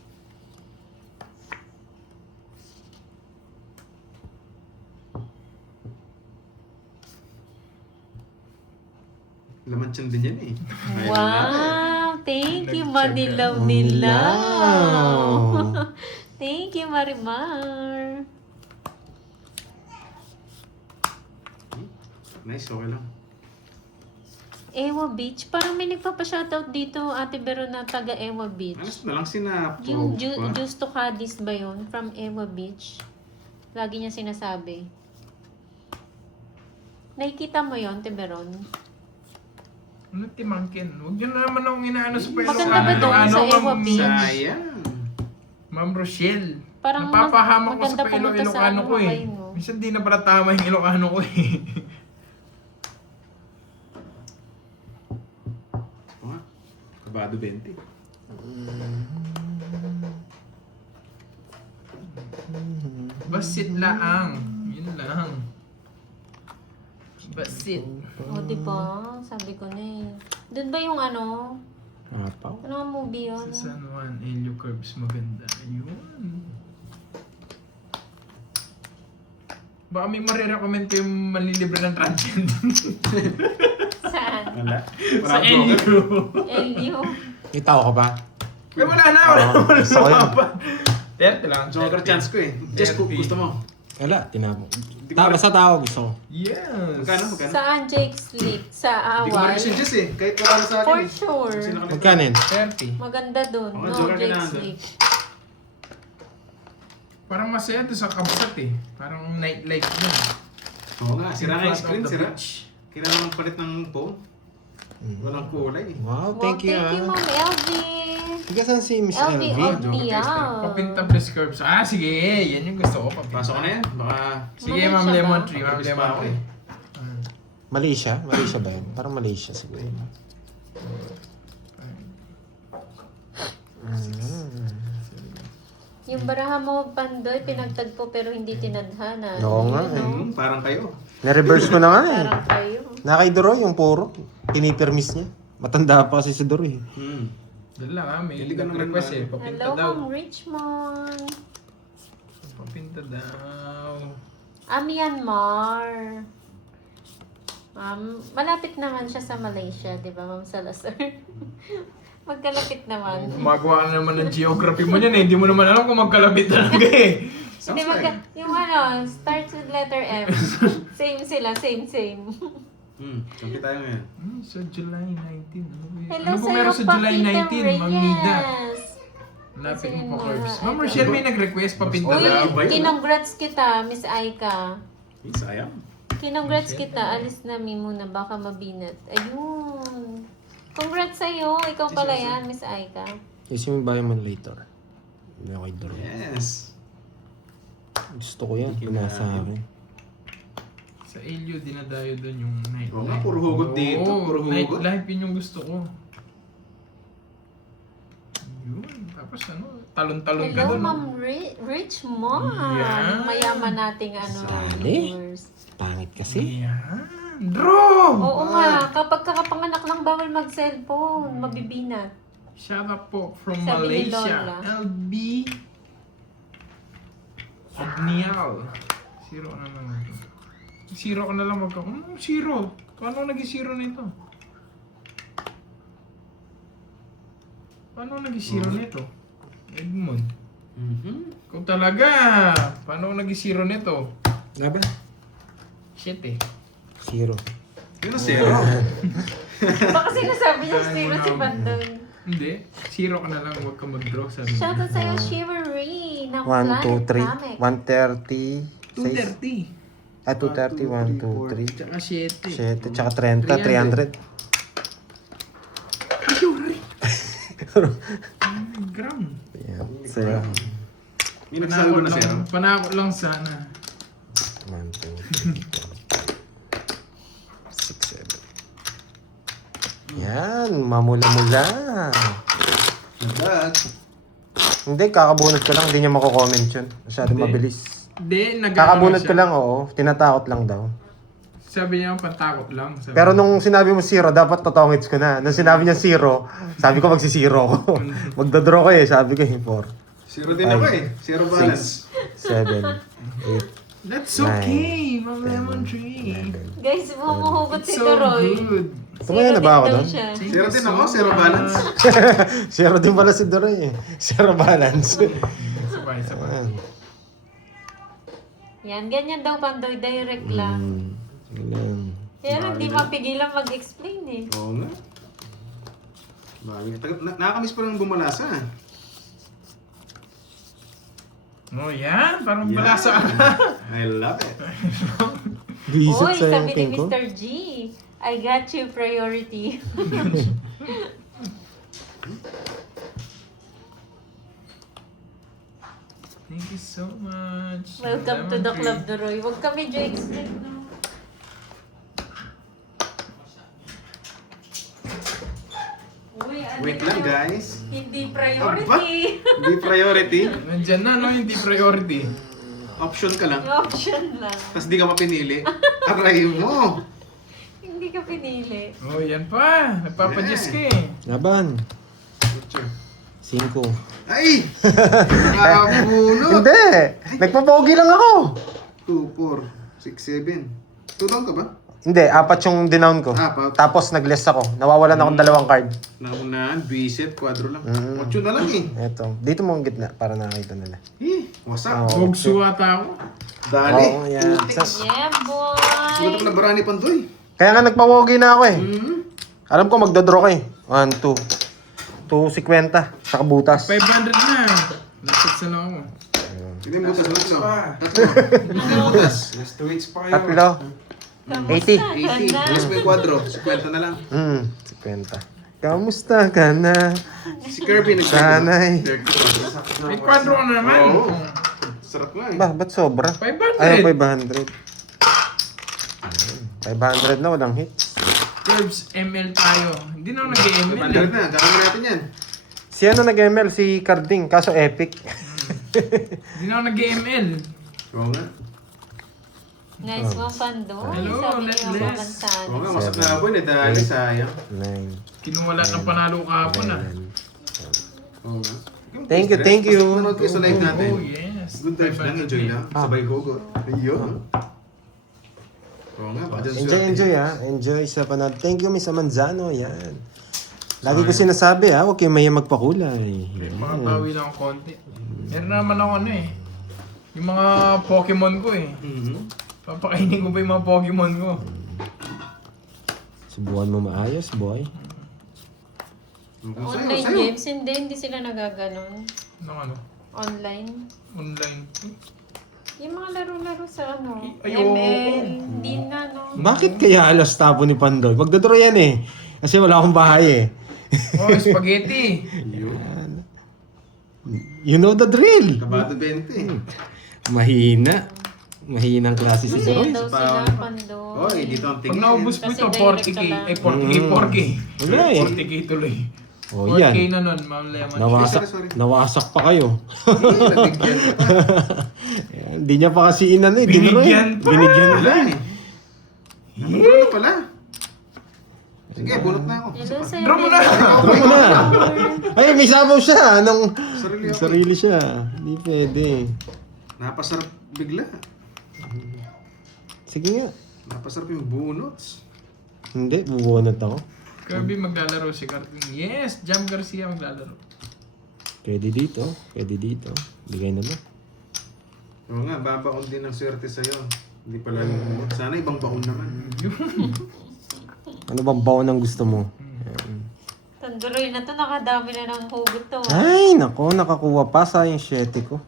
Laman tiyan din yan eh. Ayun na. Wow! Thank you, Nagtsaga. Manilaw-nilaw! Thank you, Marimar! Nice, okay lang. Ewa Beach. Parang may nagpapa-shoutout dito, Ate Vero, na taga Ewa Beach. Ayos na lang sinap. Yung Juice to Cadiz ba yun? From Ewa Beach. Lagi niya sinasabi. Nakikita mo yun, Tiberon? Ano timangkin? Huwag yun naman akong inaano sa pelo. Maganda ba doon sa Ewa Beach? Sayang. Ma'am Rochelle. Parang Napapahamak ko maganda sa pelo pumunta sa Ilocano ko eh. Hawaii, no? Minsan di na pala tama yung Ilocano ko eh. Oo nga. Kabado 20. Basit laang. Yun lang. Basit. O, diba? Sabi ko na eh. Doon ba yung ano? Apaw. Ano ang movie yun? Sa San Juan, Helio Curbs maganda. Ayun. Baka may marirecommend ko yung malilibre ng transient. Saan? Wala. Sa Helio. Elio. May tao ka ba? Eh wala na, wala Oo, na. gusto ko yun. 30 lang. Joker chance ko eh. Just kung 30. gusto mo. Wala, tinamo. Di ko Basta tao gusto ko. Yes. Magkano? Magkano? Saan Jake's League? Sa Hindi ko Awal? ma-reach yung Jess eh. Kahit wala na sa akin For eh. sure. Kasi nakalimutan. Magkano yun? 30. Maganda dun. Oo, No, Joker ka na Jake's andun. League. Parang masaya doon sa kabsat eh. Parang nightlife na. Oo nga. Sira nga yung In front screen. of the Sira. beach. Kailangan ng palit ng phone. Walang kulay eh. Wow, Wow, thank you Thank you, ah. Ma'am Elvie. Tiga saan si Miss Elvie LV? Ognial. Papintables curves. Ah, sige. Yan yung gusto ko. Papinta. Pasok ko na yan. Baka... Sige, Malaysia Ma'am ba? Lemon Tree. Ma'am Papintables Lemon pa ako Tree. eh. Malaysia? Malaysia ba yun? Parang Malaysia siguro. Yung baraha mo, Pandoy, pinagtagpo pero hindi tinadhana. Oo nga Yun, eh. no? Parang kayo. Na-reverse ko na nga eh. Parang kayo. Nakay Doroy yung puro. Pinipermis niya. Matanda pa kasi si Doroy. Dala lang ah. May Hindi ka naman request eh. ano. Papinta Hello, daw. Ma'am Richmond. Papinta daw. Myanmar. Malapit naman siya sa Malaysia, di ba, Ma'am Salazar? Magkalapit naman. Gumagawa ka naman ng geography mo niyan eh. Hindi mo naman alam kung magkalapit talaga eh. Hindi, yung ano, starts with letter M. Same sila, same. Kampi tayo ngayon. Sa July 19. Hello Ano ba sa'yo, meron sa July Papita 19, Ma'am Nida? Reyes. Lapit Kasi mo pa, mga- Curbs. Ma'am Rochelle, may nag-request papinta Uy, daw. ba yun? kinongrats kita, Miss Aika. Eh, sayang. Kinongrats kita, alis namin muna, baka mabinat. Ayun. Congrats sa'yo, ikaw pala yan, Miss Aika. Kasi may bayan man later. Nakay Doroy. Yes. Gusto ko yan. Pinasa akin. Sa Elio, dinadayo doon yung nightlife. Oo nga, puro hugot dito, puro hugot. Nightlife, yun yung gusto ko. Yun. Tapos ano, talon-talon ka Hello, doon. Ma'am Richmond. Yan. Mayaman nating Sali. viewers. Pangit kasi. Yan. Draw! Oo nga, kapag kakapanganak lang bawal mag-cellphone, mabibinat. Shout out po from Sabi ni Malaysia. Lola. LB Ognial. Zero na naman ito. Zero ka na lang magka... zero? Paano naging zero nito? Paano naging zero nito? Edmond. Kung talaga, paano naging zero nito? Nga ba? Shit eh. Zero. Yun ang zero. Baka sinasabi niya zero si Pandoy. Hindi. Zero ka na lang, huwag ka mag-draw. Sabi mo. Shoutout sa'yo, Shivery, ng 1, Planet 2, 3. Namek. 130. 230. 230, 1, 2, 3. Tsaka 7. 7, tsaka 30, 300. Gram. Yan. Saya. May nagsalbo na zero. Panakot lang sana. 1, 2, 3, 6, 7. Yan, mamula-mula. Nagdag. Hindi, kakabunot ko lang. Hindi niya mako-comment yun. Masyado Hindi. mabilis. Hindi, Kakabunot ko lang, oo. Tinatakot lang daw. Sabi niya, pantakot lang. Sabi Pero nung sinabi mo 0, dapat totongits ko na. Nung sinabi niya 0, sabi ko magsi-0 ko. Magdodraw ko eh, sabi ko 4, Zero din ako eh. Zero balance. 7, 8, That's okay, Ma'am Lemon Tree. Guys, humuhugot si It's so Doroy. good. Tumaya na ba ako doon? Zero din ako, zero balance. 0 din pala si Doroy eh. 0 balance. Sabay. Ayan. Yan, ganyan daw Pandoy, direct lang. Ganyan. Pero hindi mapigilan mag-explain eh. Oo nga. Nakakamiss pa rin bumalasa. Oh, yan. Parang balasa ka. I love it. Visit Uy, sa sabi ni king ko. Mr. G, I got you priority. Thank you so much. Welcome to Lemon the Tree. club, Doroy. Huwag ka medyo explain, no? Uy, ano Wait lang guys. Hindi priority. Hindi priority. Nandyan na, no? Hindi priority. Option ka lang. Option lang. Tapos di ka mapinili. Aray mo. Hindi ka pinili. Oh, yan pa. Nagpapadiyos ka eh. Laban. 5. Ay! Nakabunot! Hindi! Nagpapogi lang ako. 2, 4, 6, 7. 2 down ka ba? Hindi, 4 yung dinown ko. Apat. Tapos nag-less ako. Nawawalan akong 2 card. Naunahan, biset, quadro lang. 8 na lang eh. Eto. Dito mo ang gitna para nakakita nila. Wasak. Oo. Bugso ata ako. Dali. Oo, yan. Yeah, Sulat ako boy! na barani pandoy. Kaya nga nagpapogi na ako eh. Mm-hmm. Alam ko magdodraw ka eh. 1, 2. 250. Saka butas. 500 na. Lapit na lang ako. Sino yung butas? Tatlo. Sino yung butas? Last 2 weeks pa kayo. Tatlo. Kamusta 80. ka 80. na? Tapos may quadro. 50 na lang. 50. Kamusta ka na? Si Kirby Sanay. May quadro ka na naman. Oo. Sarap nga eh. Ba, ba't sobra? 500. Ayaw, 500. 500 na, walang hits. Curbs, ML tayo. Hindi na ako nag-ML. 100 na. Gagawin natin yan. Si ano nag-ML? Si Carding, kaso epic. Hindi na ako nag-ML. Oo nga. Nice one, Pandoy. Hello, Sabi let's niya, bless. mabansan. Oo nga, masak na ako eh. Dali, sayang. 9. Kinuwala ng panalo kahapon ah. Oo nga. Thank you, thank you. Basta nanonood kayo sa live natin. Oh, yes. Good vibes lang, enjoy lang. Sabay hugot. Ayun. Oo nga, baka dyan Enjoy ha. Enjoy sa panood. Thank you, Miss Amanzano. Yan. Lagi ko sinasabi ha, huwag kayo maya magpakulay. Makabawi lang ako konti. Meron naman ako ano eh. Yung mga Pokemon ko eh. Papakainin ko pa yung mga Pokemon ko. Subukan mo maayos, boy. Online games, hindi sila nagaganon. Ano? Online. Online. Yung mga laro-laro sa ano, Ayoko. ML, hindi na no. Bakit kaya alas tapo ni Pandoy? Magdodraw yan eh. Kasi wala akong bahay eh. Oh, spaghetti. You know the drill. Kabado 20. Mahina. Mahinang klase si Masaya Doy. daw sila, Pandoy. Oy, dito ang Pag tingin. naubos mo Kasi ito, direct 40k. ka lang. Ay, 40k, 4k. Wala eh. 40k tuloy. Oh, 4k yan. na nun, Ma'am Lemon. Nawasak, Sorry. nawasak pa kayo. Nabigyan ka pa. Ayan, Hindi niya pa kasi inano eh. Dinro eh. Binigyan pa. Binigyan Wala pa. eh. Nandun na pala. Sige, bunot na ako. Hello, sir. Draw mo na! Draw mo na. Ay, may sabaw siya. Anong... Sarili ako. Sarili siya. Hindi pwede. Napasarap bigla. Sige nga. Napasarap yung bunots. Hindi, bubunot ako. Kirby maglalaro si Cartoon. Yes! Jam Garcia maglalaro. Pwede dito. Pwede dito. Bigay na mo. Oo nga, babaon din ang swerte sa'yo. Hindi pala yung bunot. Sana ibang baon naman. Ano bang baon ang gusto mo? Ayan. Tanduloy na to, nakadami na ng hugot to. Ay, nako. Nakakuha pa sa yung 7 ko.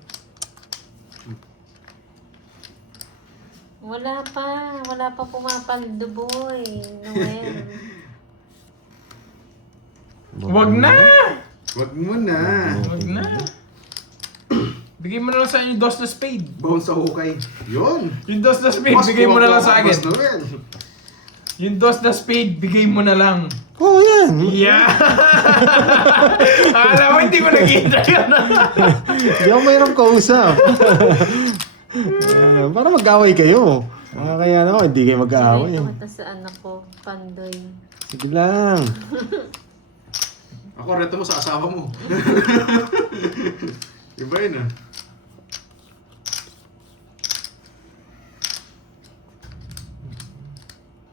Wala pa pumapaldo, boy. Noel. Wag na! Wag mo na. Wag na! Bigay mo na lang sa akin yung dos na spade. Baon sa hukay. Yun. Yung dos na spade, bigay mo na lang sa akin. Boss Noel. Yung dos na spade, bigay mo na lang. Oo, yan. Yeah! Alam mo, hindi ko nakita yun. Hindi ako mayroong kausap. Para mag-away kayo. Kaya naman, hindi kayo mag-aaway. Ito kita sa anak ko, Pandoy. Sige lang. Ako, reto mo sa asawa mo. Iba yun ah.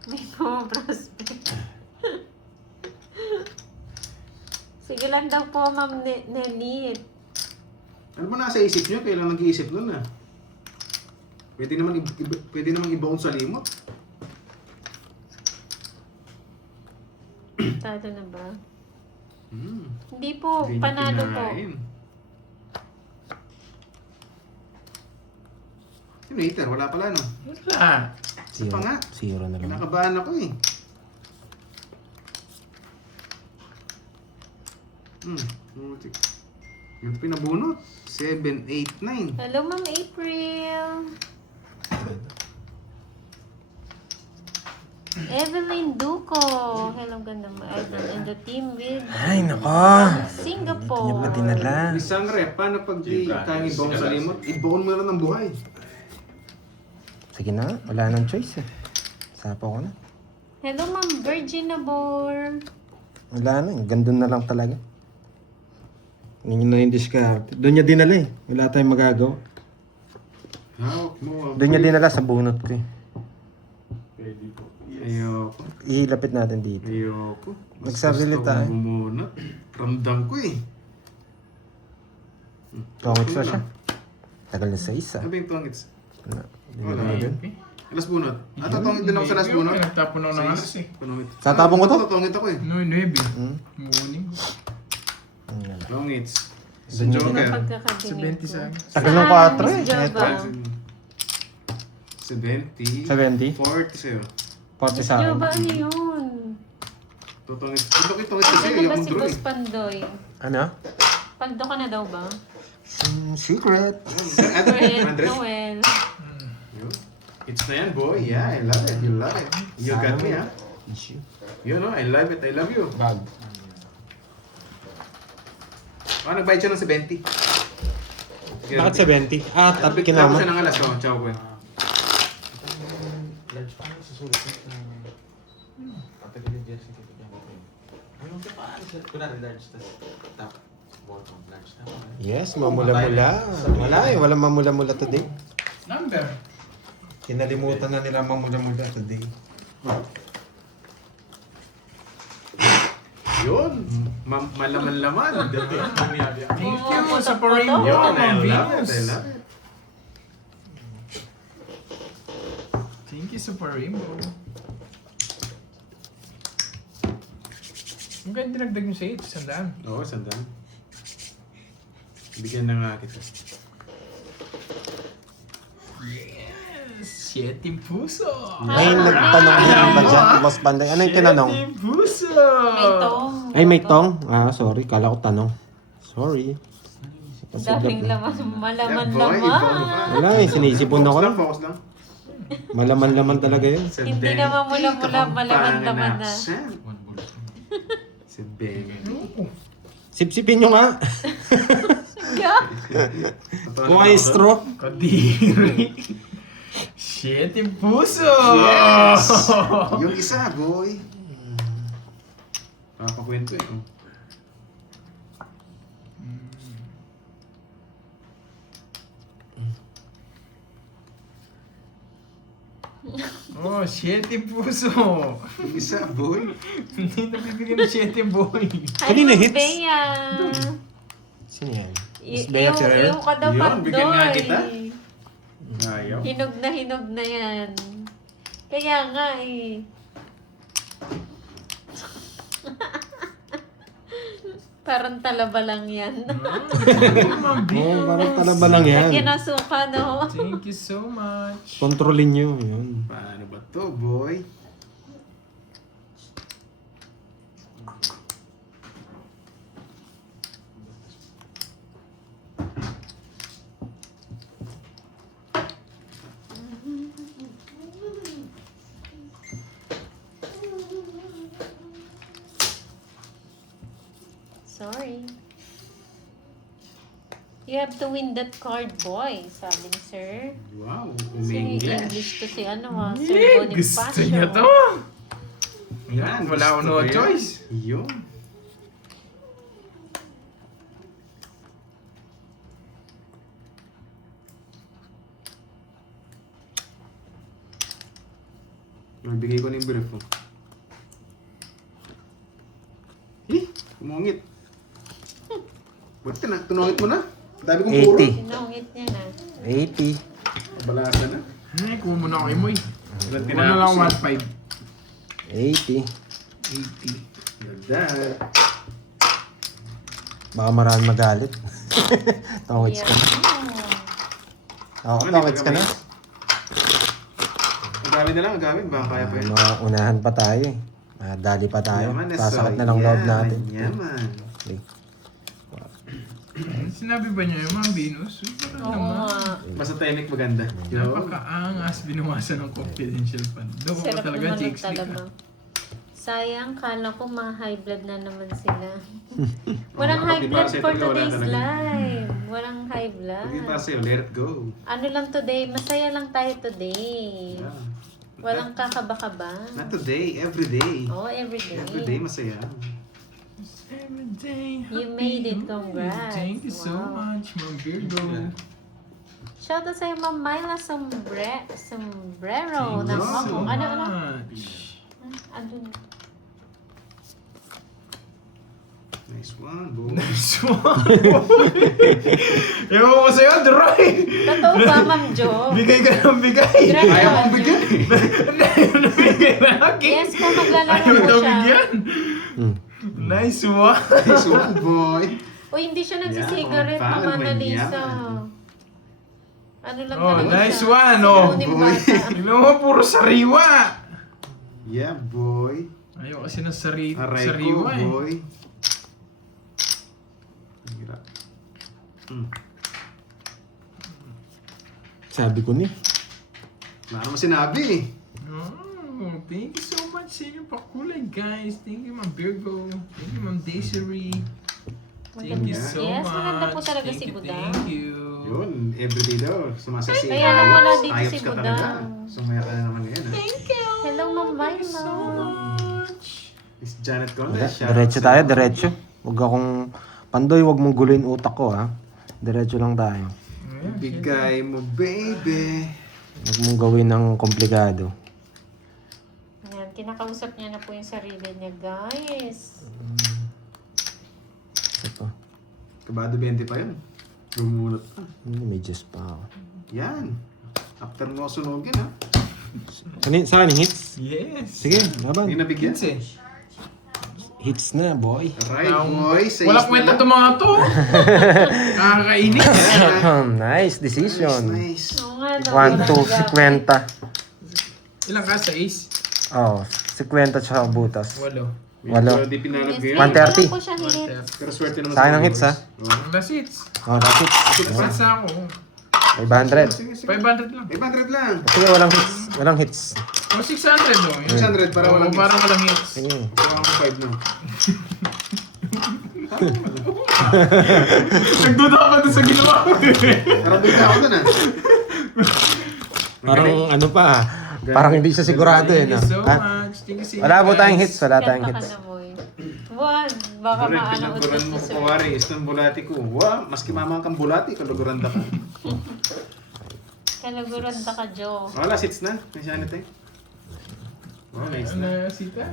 May prospect. Sige lang daw po, Ma'am Nelit. Ano ba nasa isip nyo? Kailan nag-iisip nun ah? Pwede naman i-bounce sa limot. Tado na ba? Hmm. Hindi po, Hindi panalo po. kinain. Yung hater, wala pala no? Wala. Isa pa nga. Zero na lang. Kinakabahan ako eh. Yung pinabunot. 7, 8, 9. Hello, Ma'am April. Evelyn Duco. Hello, ganda mo. Idol and the team with Ay, nako. Singapore. Hindi niya pa dinala. Isang rep, paano pag di kayang i-bounce sa limot? I-bounce mo na lang ng buhay. Sige na, wala nang choice eh. Sapo ko na. Hello, Ma'am Virginia Bor. Wala na, gandun na lang talaga. Yun na yung discard. Doon niya dinala eh. Wala tayong magagawa. Hawak mo. Doon niya dinala sa bunot ko eh. Ayoko. Ihilapit natin dito. Ayoko. Mas Nagsarili gusto tayo. kong bumunot. Ramdam ko eh. Tongits na siya. Tagal na sa isa. Sabi yung tongits. Wala. Wala. Dinala din. Last bunot. Tatongit din ako sa last bunot. Nagtapon ako ng alas eh. Panungit. Tatapon ko to? Tatongit ako eh. No, 9. Hmm? Mukunin. Tongits. Sa Doon niya Joker. Sa Sa pagkakadinig 20 ko. sa akin. Tagal ng 4 eh. Miss Java. 70. 70. 40 sa'yo. 40 sa Java, akin. ano yun? Tutongit. Tutongit kasi Ano ayoko ba mong si draw Boss eh. Pandoy? Ano? Pando ka na daw ba? Secret. Fred, Andres? Noel. Yun. It's na yan, boy. Yeah, I love it. You love it. You got me, ha? You know, I love it. I love you. Bag. Nagbayad siya ng 70. Bakit 70? Ah, Tapos kinama. siya ng alas. Oh, ciao, boy. Yes, mamula-mula. Wala eh, walang mamula-mula today. Number. Kinalimutan na nila mamula-mula today. Yun. Malaman-laman. Thank you sa Yun, pa-rainbow, Yun, I Ma'am love it. Venus. I love it. Thank you sa pa-rainbow. Ang ganda dinagdag nyo sa 8, sandaan. Oo, sandaan. Bigyan na nga kita. Yes! 7 puso! May nagtanong din ba dyan, Boss Panday? Ano yung tinanong? 7 puso! May tong. Ay, may tong? Ah, sorry. Kala ko tanong. Sorry. Daming laman. Malaman Yeah, boy, ikaw laman. Wala eh, sinisipon ako Focus lang, lang. focus lang. Malaman-laman talaga yun. Hindi naman mula-mula, malaman-laman na. Si Ben. Sipsipin nyo nga. Yeah. Kung ay straw. Kadiri! 7 puso! Yes! Yung isa, boy. Papakwento eh. Oh. Oh, 7 puso! Yung isa, boy. Hindi nabibigyan ng 7 boy. Hi, Kanina Miss hits? Bea. Sino yan? Miss Y- Bea Ferrer? yung kada Yun, Pandoy. bigyan nga kita. Ayaw. Hinog na yan. Kaya nga eh. Parang talaba lang yan. Ma'am Oo, Venus. parang talaba lang yan. Lagyan ng suka, no? Thank you so much. Kontrolin nyo. Yun. Paano ba to, boy? Sorry. You have to win that card, boy. Sabi ni Sir. Wow, English English. to si ano ha, Sir Yeah, gusto Bonifacio. niya to. Yan, Wala akong gusto no ko yan. choice. Yun. Magbigay ko na yung brief mo. Kumungit. Buti na, tunungit mo na. Dami kong puro. 80. Sinungit niya na. 80. Balasa na. Ay, kuha mo na kay Moy. Ilan Kuha na lang tinapos 1.5. 80. 80. You're done. Baka marami magalit. Tongits ka na. Ako, Ano, tongits ka na. Ang gamit na lang, ang gamit. Baka kaya pa yun. Mga unahan pa tayo eh. Dali pa tayo. Yaman na, Sasakit so, na lang loob yan, natin. Yaman. Okay. Sinabi ba niya yung mga Venus? Parang Oo naman. nga. Basta tahimik maganda. Yun. Napakaangas binawasan ng confidential fund. Doon ko Sarap talaga naman chicks talaga. Sayang, kala ko mga high blood na naman sila. Walang Oo, high pag blood di for para sa ito, wala today's talaga. live. Walang high blood. Hindi para sa'yo, let it go. Ano lang today, masaya lang tayo today. Yeah. Walang kakaba-kaba. Not today, every day. Oh, everyday. Every day masaya. Every day. You made it, congrats. Thank you so Wow. much, Ma'am Virgo. Shoutout sa'yo, Ma'am Myla Sombrero. Thank Na you ako. so Ano? much. Ano? Nice one, boy. Nice one. Ewan ko sa'yo, Droy. Totoo ba, Ma'am Jo? Bigay ka ng bigay. Grabe Ayaw naman kong bigyan yun. eh. Bigay na akin. Yes, kung maglalaro Ayaw ko daw siya. bigyan. Nice one. Nice one, boy. Uy, hindi siya nagsisigaret, Yeah, Mama man, Lisa. yaman. Ano lang Oh, talaga nice siya. one, oh. Sinunim Boy. bata. Tignan mo, puro sariwa. Yeah, boy. Ayaw kasi ng Aray ko, sariwa eh. boy. Hirap. Sabi ko ni. Wala naman sinabi eh. Oh, thank you so much sa inyong pakulay, guys. Thank you, Ma'am Virgo. Thank you, Ma'am Desiree. Thank you so Yes, much. maganda po talaga Thank si you, Budang. Thank you. Yun, everyday daw. Sumasasi. Kaya na pala dito Ayos si ka Budang. talaga. Sumaya ka na naman ngayon. ah. Thank you. Hello, Ma'am Thank you Myla. so much. Miss Janet Wala, Conde. shout diretso out tayo, sa'yo. diretso. Huwag akong... Pandoy, huwag mong guluhin utak ko ha. Diretso lang tayo. Bigay mo, baby. Huwag mong gawin ng komplikado. Ayan, kinakausap niya na po yung sarili niya, guys. Ito. Kabado 20 pa yun. Bumulot pa. May just pa ako. Yan. After mo sunugin ha. Sa akin, hits? Yes. Sige, laban. Hindi nabigyan. 15. Hits na, boy. Right, boy. Sa Wala is kwenta na itong mga to. Nakakainis. Nice decision. Nice. Oo nga, no, 1, 2, walang 50. Ilang ka sa ace? Oo, 50 tsaka butas. 8. Walo. Di pinalag Yes, yun. 130. wala po siya hit. Pero swerte naman Sayang sa ng mga hits, boys. ha? Oo. That's it. Oh, that's it. Pasa ako. 500. Sige, sige. 500 lang. 500 lang. Sige, walang hits. Walang hits. O 600 oh. 600 para walang hits. Parang walang hits. Sige. Kuha ko 5 na. Nagduda ka doon sa ginawa ko. Naradol ka ako dun ah. Parang ano pa, parang hindi siya sigurado eh. Thank No? you so Ha? much. Thank you so Wala po much, tayong guys. hits, wala tayong Kanta ka hits. na, boy. Wag, baka Correct, maano pinaguran mo utos ko ni kawari. Isang bulati ko. Wow, maski mamang kang bulati, kaluguranda ka. Kalaguranda ka, Jo. Wala, sits na. Nasya na tayo. Oh, nice na. Ano, Sita?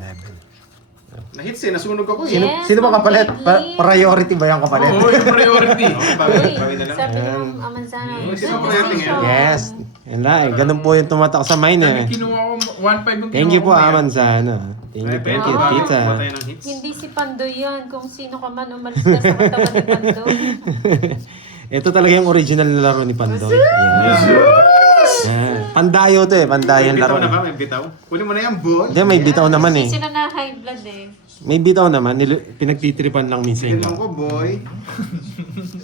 Na-hits eh, nasunog ako Sino, eh. Yes, sino ba kapalit? completely. Priority ba yung kapalit? Oo, yung priority. Okay, bawi, Uy, bawi na lang. sabi ni Ma'am Amanzana, Yes, good sino kaya tingin? decision. Yes. Yan lang eh. Ganun po yung tumatak sa mind Kami eh. kinuha ko, 1.5 yung Thank you po, kinuha ko, Aman sana. Thank you, thank you, Ah. pizza. Kuha tayo ng hits. Hindi si Pandoy yan. Kung sino ka man, umalis ka sa katawan ni Pandoy. Ito talaga yung original na laro ni Pandoy. Yeah. Pandayo to eh, pandayo May yung bitaw laro. na ba? May bitaw? Kunin mo na yan, boy. Hindi, may bitaw naman eh. Hindi sila na high blood eh. May bitaw naman, pinagtitripan lang minsan Tingnan yun. ko, boy.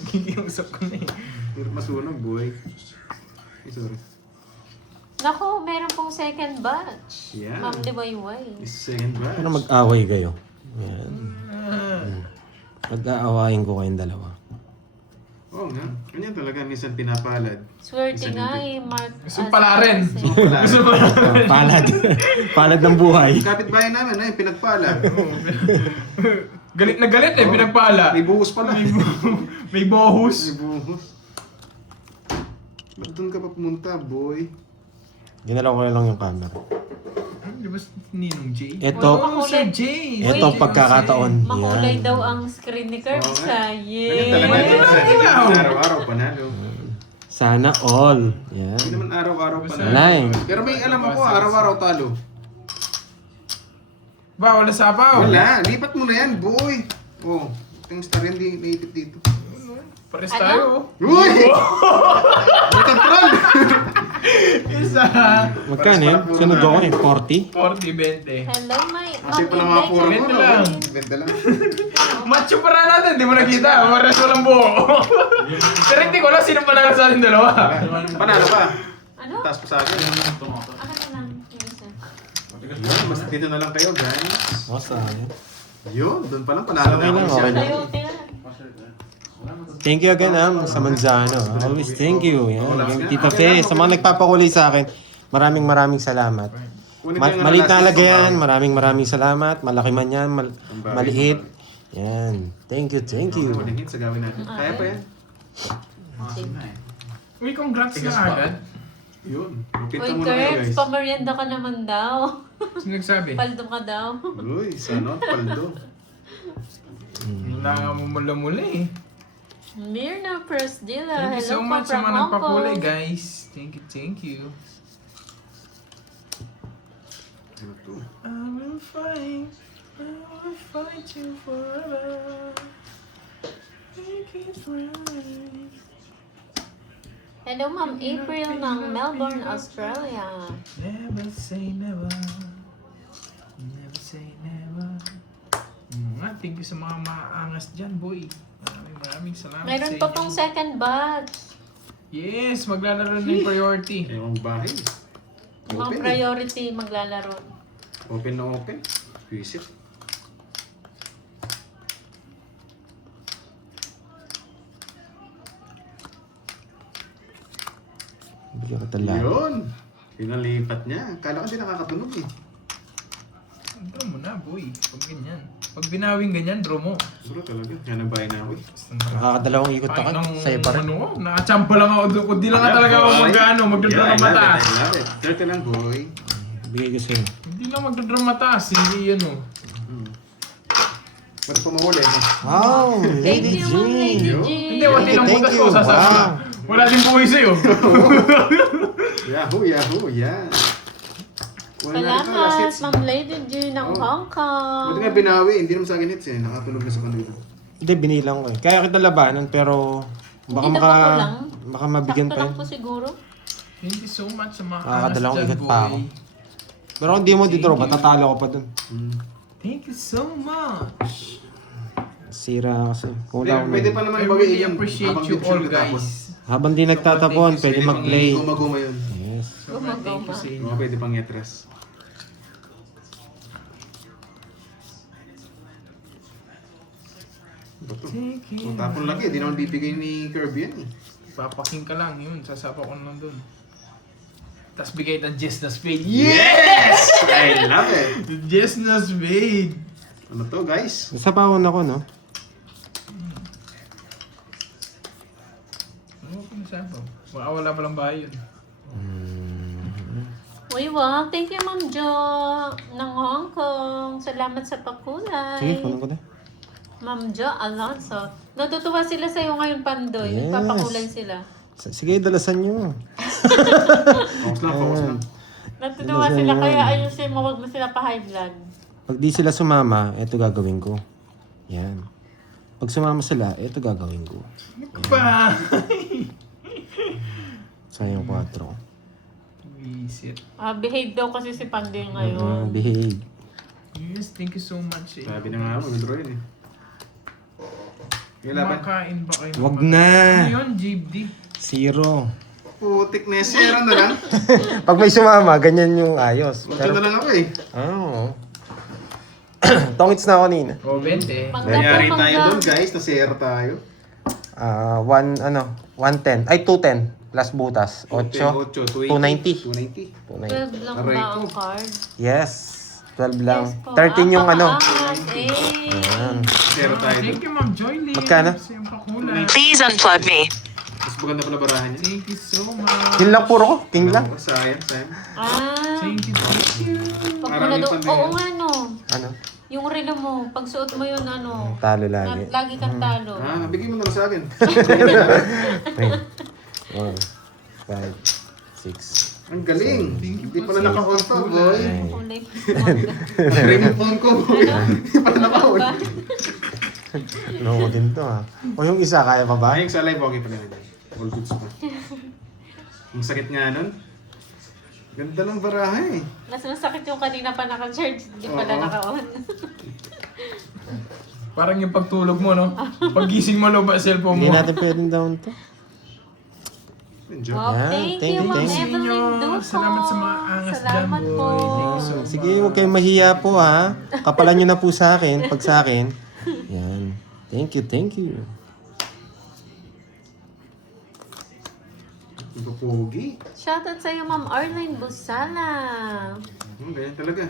Kikiusap ko na eh. Pero masunog, boy. Ay, sorry. Naku, meron pong second batch. Yeah. Ma'am Liwayway. This second batch. Pero mag-away kayo. Yan. Pag-aawayin ko kayong dalawa. Oo nga. Ganyan talaga, minsan pinapalad. Swerte Minsan nga hindi. eh, Mark. Gusto pala rin. Wala. Gusto pala rin. Palad. Palad ng buhay. Kapit-bahay namin, ay, pinagpala. Galit na galit eh, pinagpala. May buhos pala. May bohus. May buhos. Ba't doon ka pa pumunta, boy? Ginalaw ko lang yung camera. Di ba si Ninong J? Ito, Oh, Sir J. ito ang pagkakataon. Makulay Yan. daw ang screen ni Curbs Oo nga. ha. Ganyan talaga. Yeah! Minsan, Ilaw. araw-araw panalo. Sana all. Hindi Yan. naman araw-araw panalo. Wala eh. Pero may alam ako, araw-araw talo. Ba, wala sapaw. Wala, lipat mo na yan, boy. Oh, yung star yan, di naipit dito. Pares Ano? tayo. Uy! May control! Isa. Magkano yun? Sunod ako eh, 40? 40-20. Hello, my Kasi pala mga puro mo, Benta no? lang. Benta lang. Macho para natin, di mo nakita. Pares walang buo. Pero hindi ko alam sino panalo sa ating dalawa. Panalo pa. Ano? Taas pa sa akin. Ano na lang? Yung isa. Yun, mas dito na lang kayo, guys. O, sayang. Yun, doon pa lang panalo Okay na lang, ako okay siya. lang. Sayote na. Thank you again, sa Manzano. Always thank you. Yan. Yung Tita Fe, sa mga nagpapakulay sa akin, maraming salamat. Maliit na halaga yan, maraming salamat. Malaki man yan, maliit. Yan. Thank you. Maling hit sa gawin natin. Kaya pa yan. Uy, congrats na agad. Yun. Lupit Uy, ka muna kayo, Curbs, guys. pamerienda ka naman daw. Sino nagsabi? Paldo ka daw. Uy, sana paldo. Wala nga mo mula-mula eh. Mirna Persdila. Thank you so Hello po much sa from mga Hong nagpakulay, Kong. guys. Thank you. Ano to? I will fight you forever. Make it right. Hello, Ma'am April ng Melbourne, Australia. Never say never. Never say never. Thank you sa mga maangas dyan, boy. Maraming salamat Mayroon sa pa inyo. pong second batch. Yes, maglalaro na yung priority. Ewan bahay. Mga Open eh. priority maglalaro. Open na open. Visit. Bigyan ko tala. Yun. Pinalipat niya. Kala ko hindi nakakatunog eh. Draw mo na, boy. Pag ganyan. Pag binawing ganyan, draw mo. Siguro talaga. Kaya nagbayad na ako eh. Nakakadalawang ikot ako. Sa'yo pa rin. Ano ko? Nakachampa lang ako doon. Kundi lang nga talaga ako magdadraw ng mataas. I love it. Dirty lang, boy. Bigay ko sa'yo. Hindi lang magdadraw mataas. Hindi yan o. Ba't pa mahuli mo? Wow, Thank Lady you, G. Ma'am Lady G. Hindi, wati lang Thank butas you. ko. Sasabi Wow. na. Wala din buhay sa'yo. Yahoo, yahoo, yan. Salamat, Ma'am Lady G ng Oh. Hong Kong. Buti nga binawi. Hindi naman sa akin hits eh. Nakatunog na sa kanila. Hindi, binilang ko eh. Kaya kita labanan, pero baka Hindi maka, na ba lang? baka mabigyan Sakto pa lang yun. po siguro. Thank you so much sa mga Nakakadalawang anas dyan, ikat pa ako. boy. Pero kung di mo Thank didraw, you. matatalo ko pa dun. Thank you so much. Sira kasi. Kung wala ko Pwede na. pa naman I bagay really yan. appreciate habang you di siya all, nagtatapon. guys. Habang di nagtatapon, pwede Pwede mag-play. Gumaguma yun. Yes. Sobrang thank you sa inyo. Mga pwede pang yetras. Bato. Thank you. Kung tapon lagi, di naman bibigay ni Kirby yan eh. Papaking ka lang yun. Sasapa ko lang dun. Tapos bigay ng Jess na spade. Yes! I love it! Jess na spade. Ano to guys? Nasa paon ako, no? Ano ko nasapa? Baka wala palang bahay yun. Uy, wow. Thank you, Ma'am Jo ng Hong Kong. Salamat sa pakulay. Sige, kunin ko na. Ma'am Jo Alonso. Natutuwa sila sa'yo ngayon, Pandoy. Yes. Nagpapakulay sila. Sige, dalasan nyo. Focus lang, focus lang. Natutuwa Ano sila, sa'yo? kaya ayusin mo, wag mo sila pa-high blood. Pag di sila sumama, ito gagawin ko. Yan. Pag sumama sila, ito gagawin ko. Pa! Sayang 4. Visit. Behave daw kasi si Pandoy ngayon. Behave. Yes, thank you so much. Sabi na nga mo, withdraw yun eh. May laban. Kumakain ba kayo? Wag na. Ano yun, JD? 0. Putik na zero na lang. Pag may sumama, ganyan yung ayos. Punta na lang ako eh. Oo. Tongits na ako kanina. O, 20. Pang Nangyari dapo, tayo pang doon guys, na zero tayo. 110. Ay, 210. Plus butas. 8. 290. 12 lang Aray ba ko. ang card? Yes. 12 lang. Yes po. 13 yung ano. Pakaangas, eh. Ayan. Zero tayo. Thank you, Ma'am Joylyn. Magkano? Sa iyong pakulay. Please unplug me. Mas maganda pala barahan niya. Thank you so much. Yun lang puro ko. King lang. Sayang. Ah, Thank you, thank you. pag Maraming muna pandaya. oo nga no. Ano? Yung relo mo, pag suot mo yun ano, Talo lagi. lagi kang talo. Ah, bigay mo na lang sa akin. 3, 4, 5, 6. Ang galing. Hindi pala naka-on to, boy. Kulay. Pag-ring yung phone ko, boy. Hindi pala naka-on. Ano ko din to ha. O yung isa, kaya pa ba? Ay, yung sa live, okay pala yun. All goods pa. Ang sakit nga nun. Ganda ng baraha eh. Mas masakit yung kanina pa naka-charge, hindi pala Oo. naka-on. Parang yung pagtulog mo, no? Paggising mo, loba cellphone Hindi mo. natin pwedeng down to. Enjoy. Wow, Yeah, thank thank you, you, Ma'am thank you. Evelyn Duco. Salamat sa mga angas Salamat dyan, po. boy. Thank you so much. Sige, huwag kayong mahiya po ha. Kapalan nyo na po sa akin, pag sa akin. Yan. Thank you, thank you. Ang pogi. Shoutout sa iyo, Ma'am Arlene Busala. Ganyan talaga.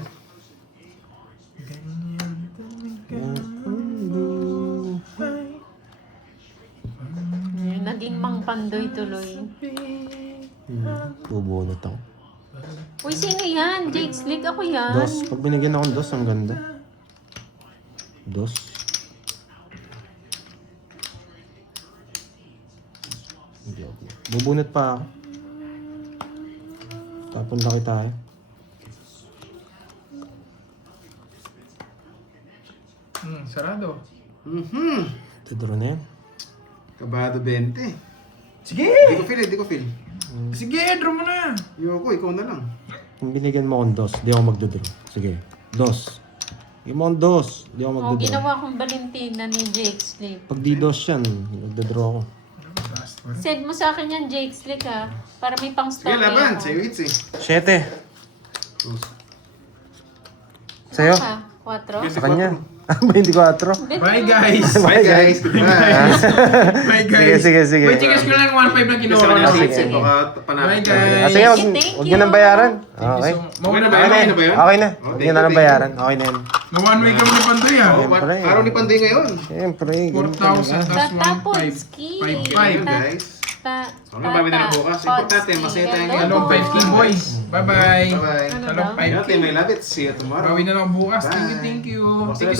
Naging Mang Pandoy tuloy. Bubunot ako. Uy, sino yan? Jake Slick, ako yan. Dos. Pag binigyan akong dos, ang ganda. Dos. Hindi ako. Bubunot pa ako. Tapon laki tayo. Sarado. Tudro na yan. Kabado 20. Sige! Di ko feel. Sige, draw mo na. Yoko, ikaw na lang. Kung binigyan mo akong dos, di ako magdodraw. Sige. Dos. Bigyan mo akong dos. Di ako Oh, magdodraw. ginawa kong Valentina ni Jake Slick. Pag di dos yan, magdodraw ako. Send mo sa akin yan, Jake Slick, ha? Para may pang Sige, story laban. ako. Sa'yo hits eh. 7. Sa'yo? Ha? 4? Sa kanya. 24. Bye, guys. Bye guys. Goodbye. Bye, guys. Sige. Wait, chikas ko lang 1.5 na kinuha Sa ko. kanya sige. hits eh. Baka panalo. Bye, guys. Sige, Thank huwag you. nyo nang bayaran. Thank Okay. you so much. Okay na ba Okay na yun? yan. ba yun? Okay na. Oh, Huwag thank nyo na you, lang bayaran. Okay na yan. Ma-1 week kami ni Pandoy, ah. Oh, Siyempre. araw ni Panday ngayon. Siyempre. ganun 4,000 talaga. tas Tataponski. 1.5. Ayun 5.5. guys. Ano ba na bukas? Importante, masaya tayo ngayon. Talong 5K, boys. Bye-bye. Bye-bye. Ano Talong daw? Ayun, 5K. may love it. See you tomorrow. Bawi na lang bukas. Bye. Thank you. Thank you so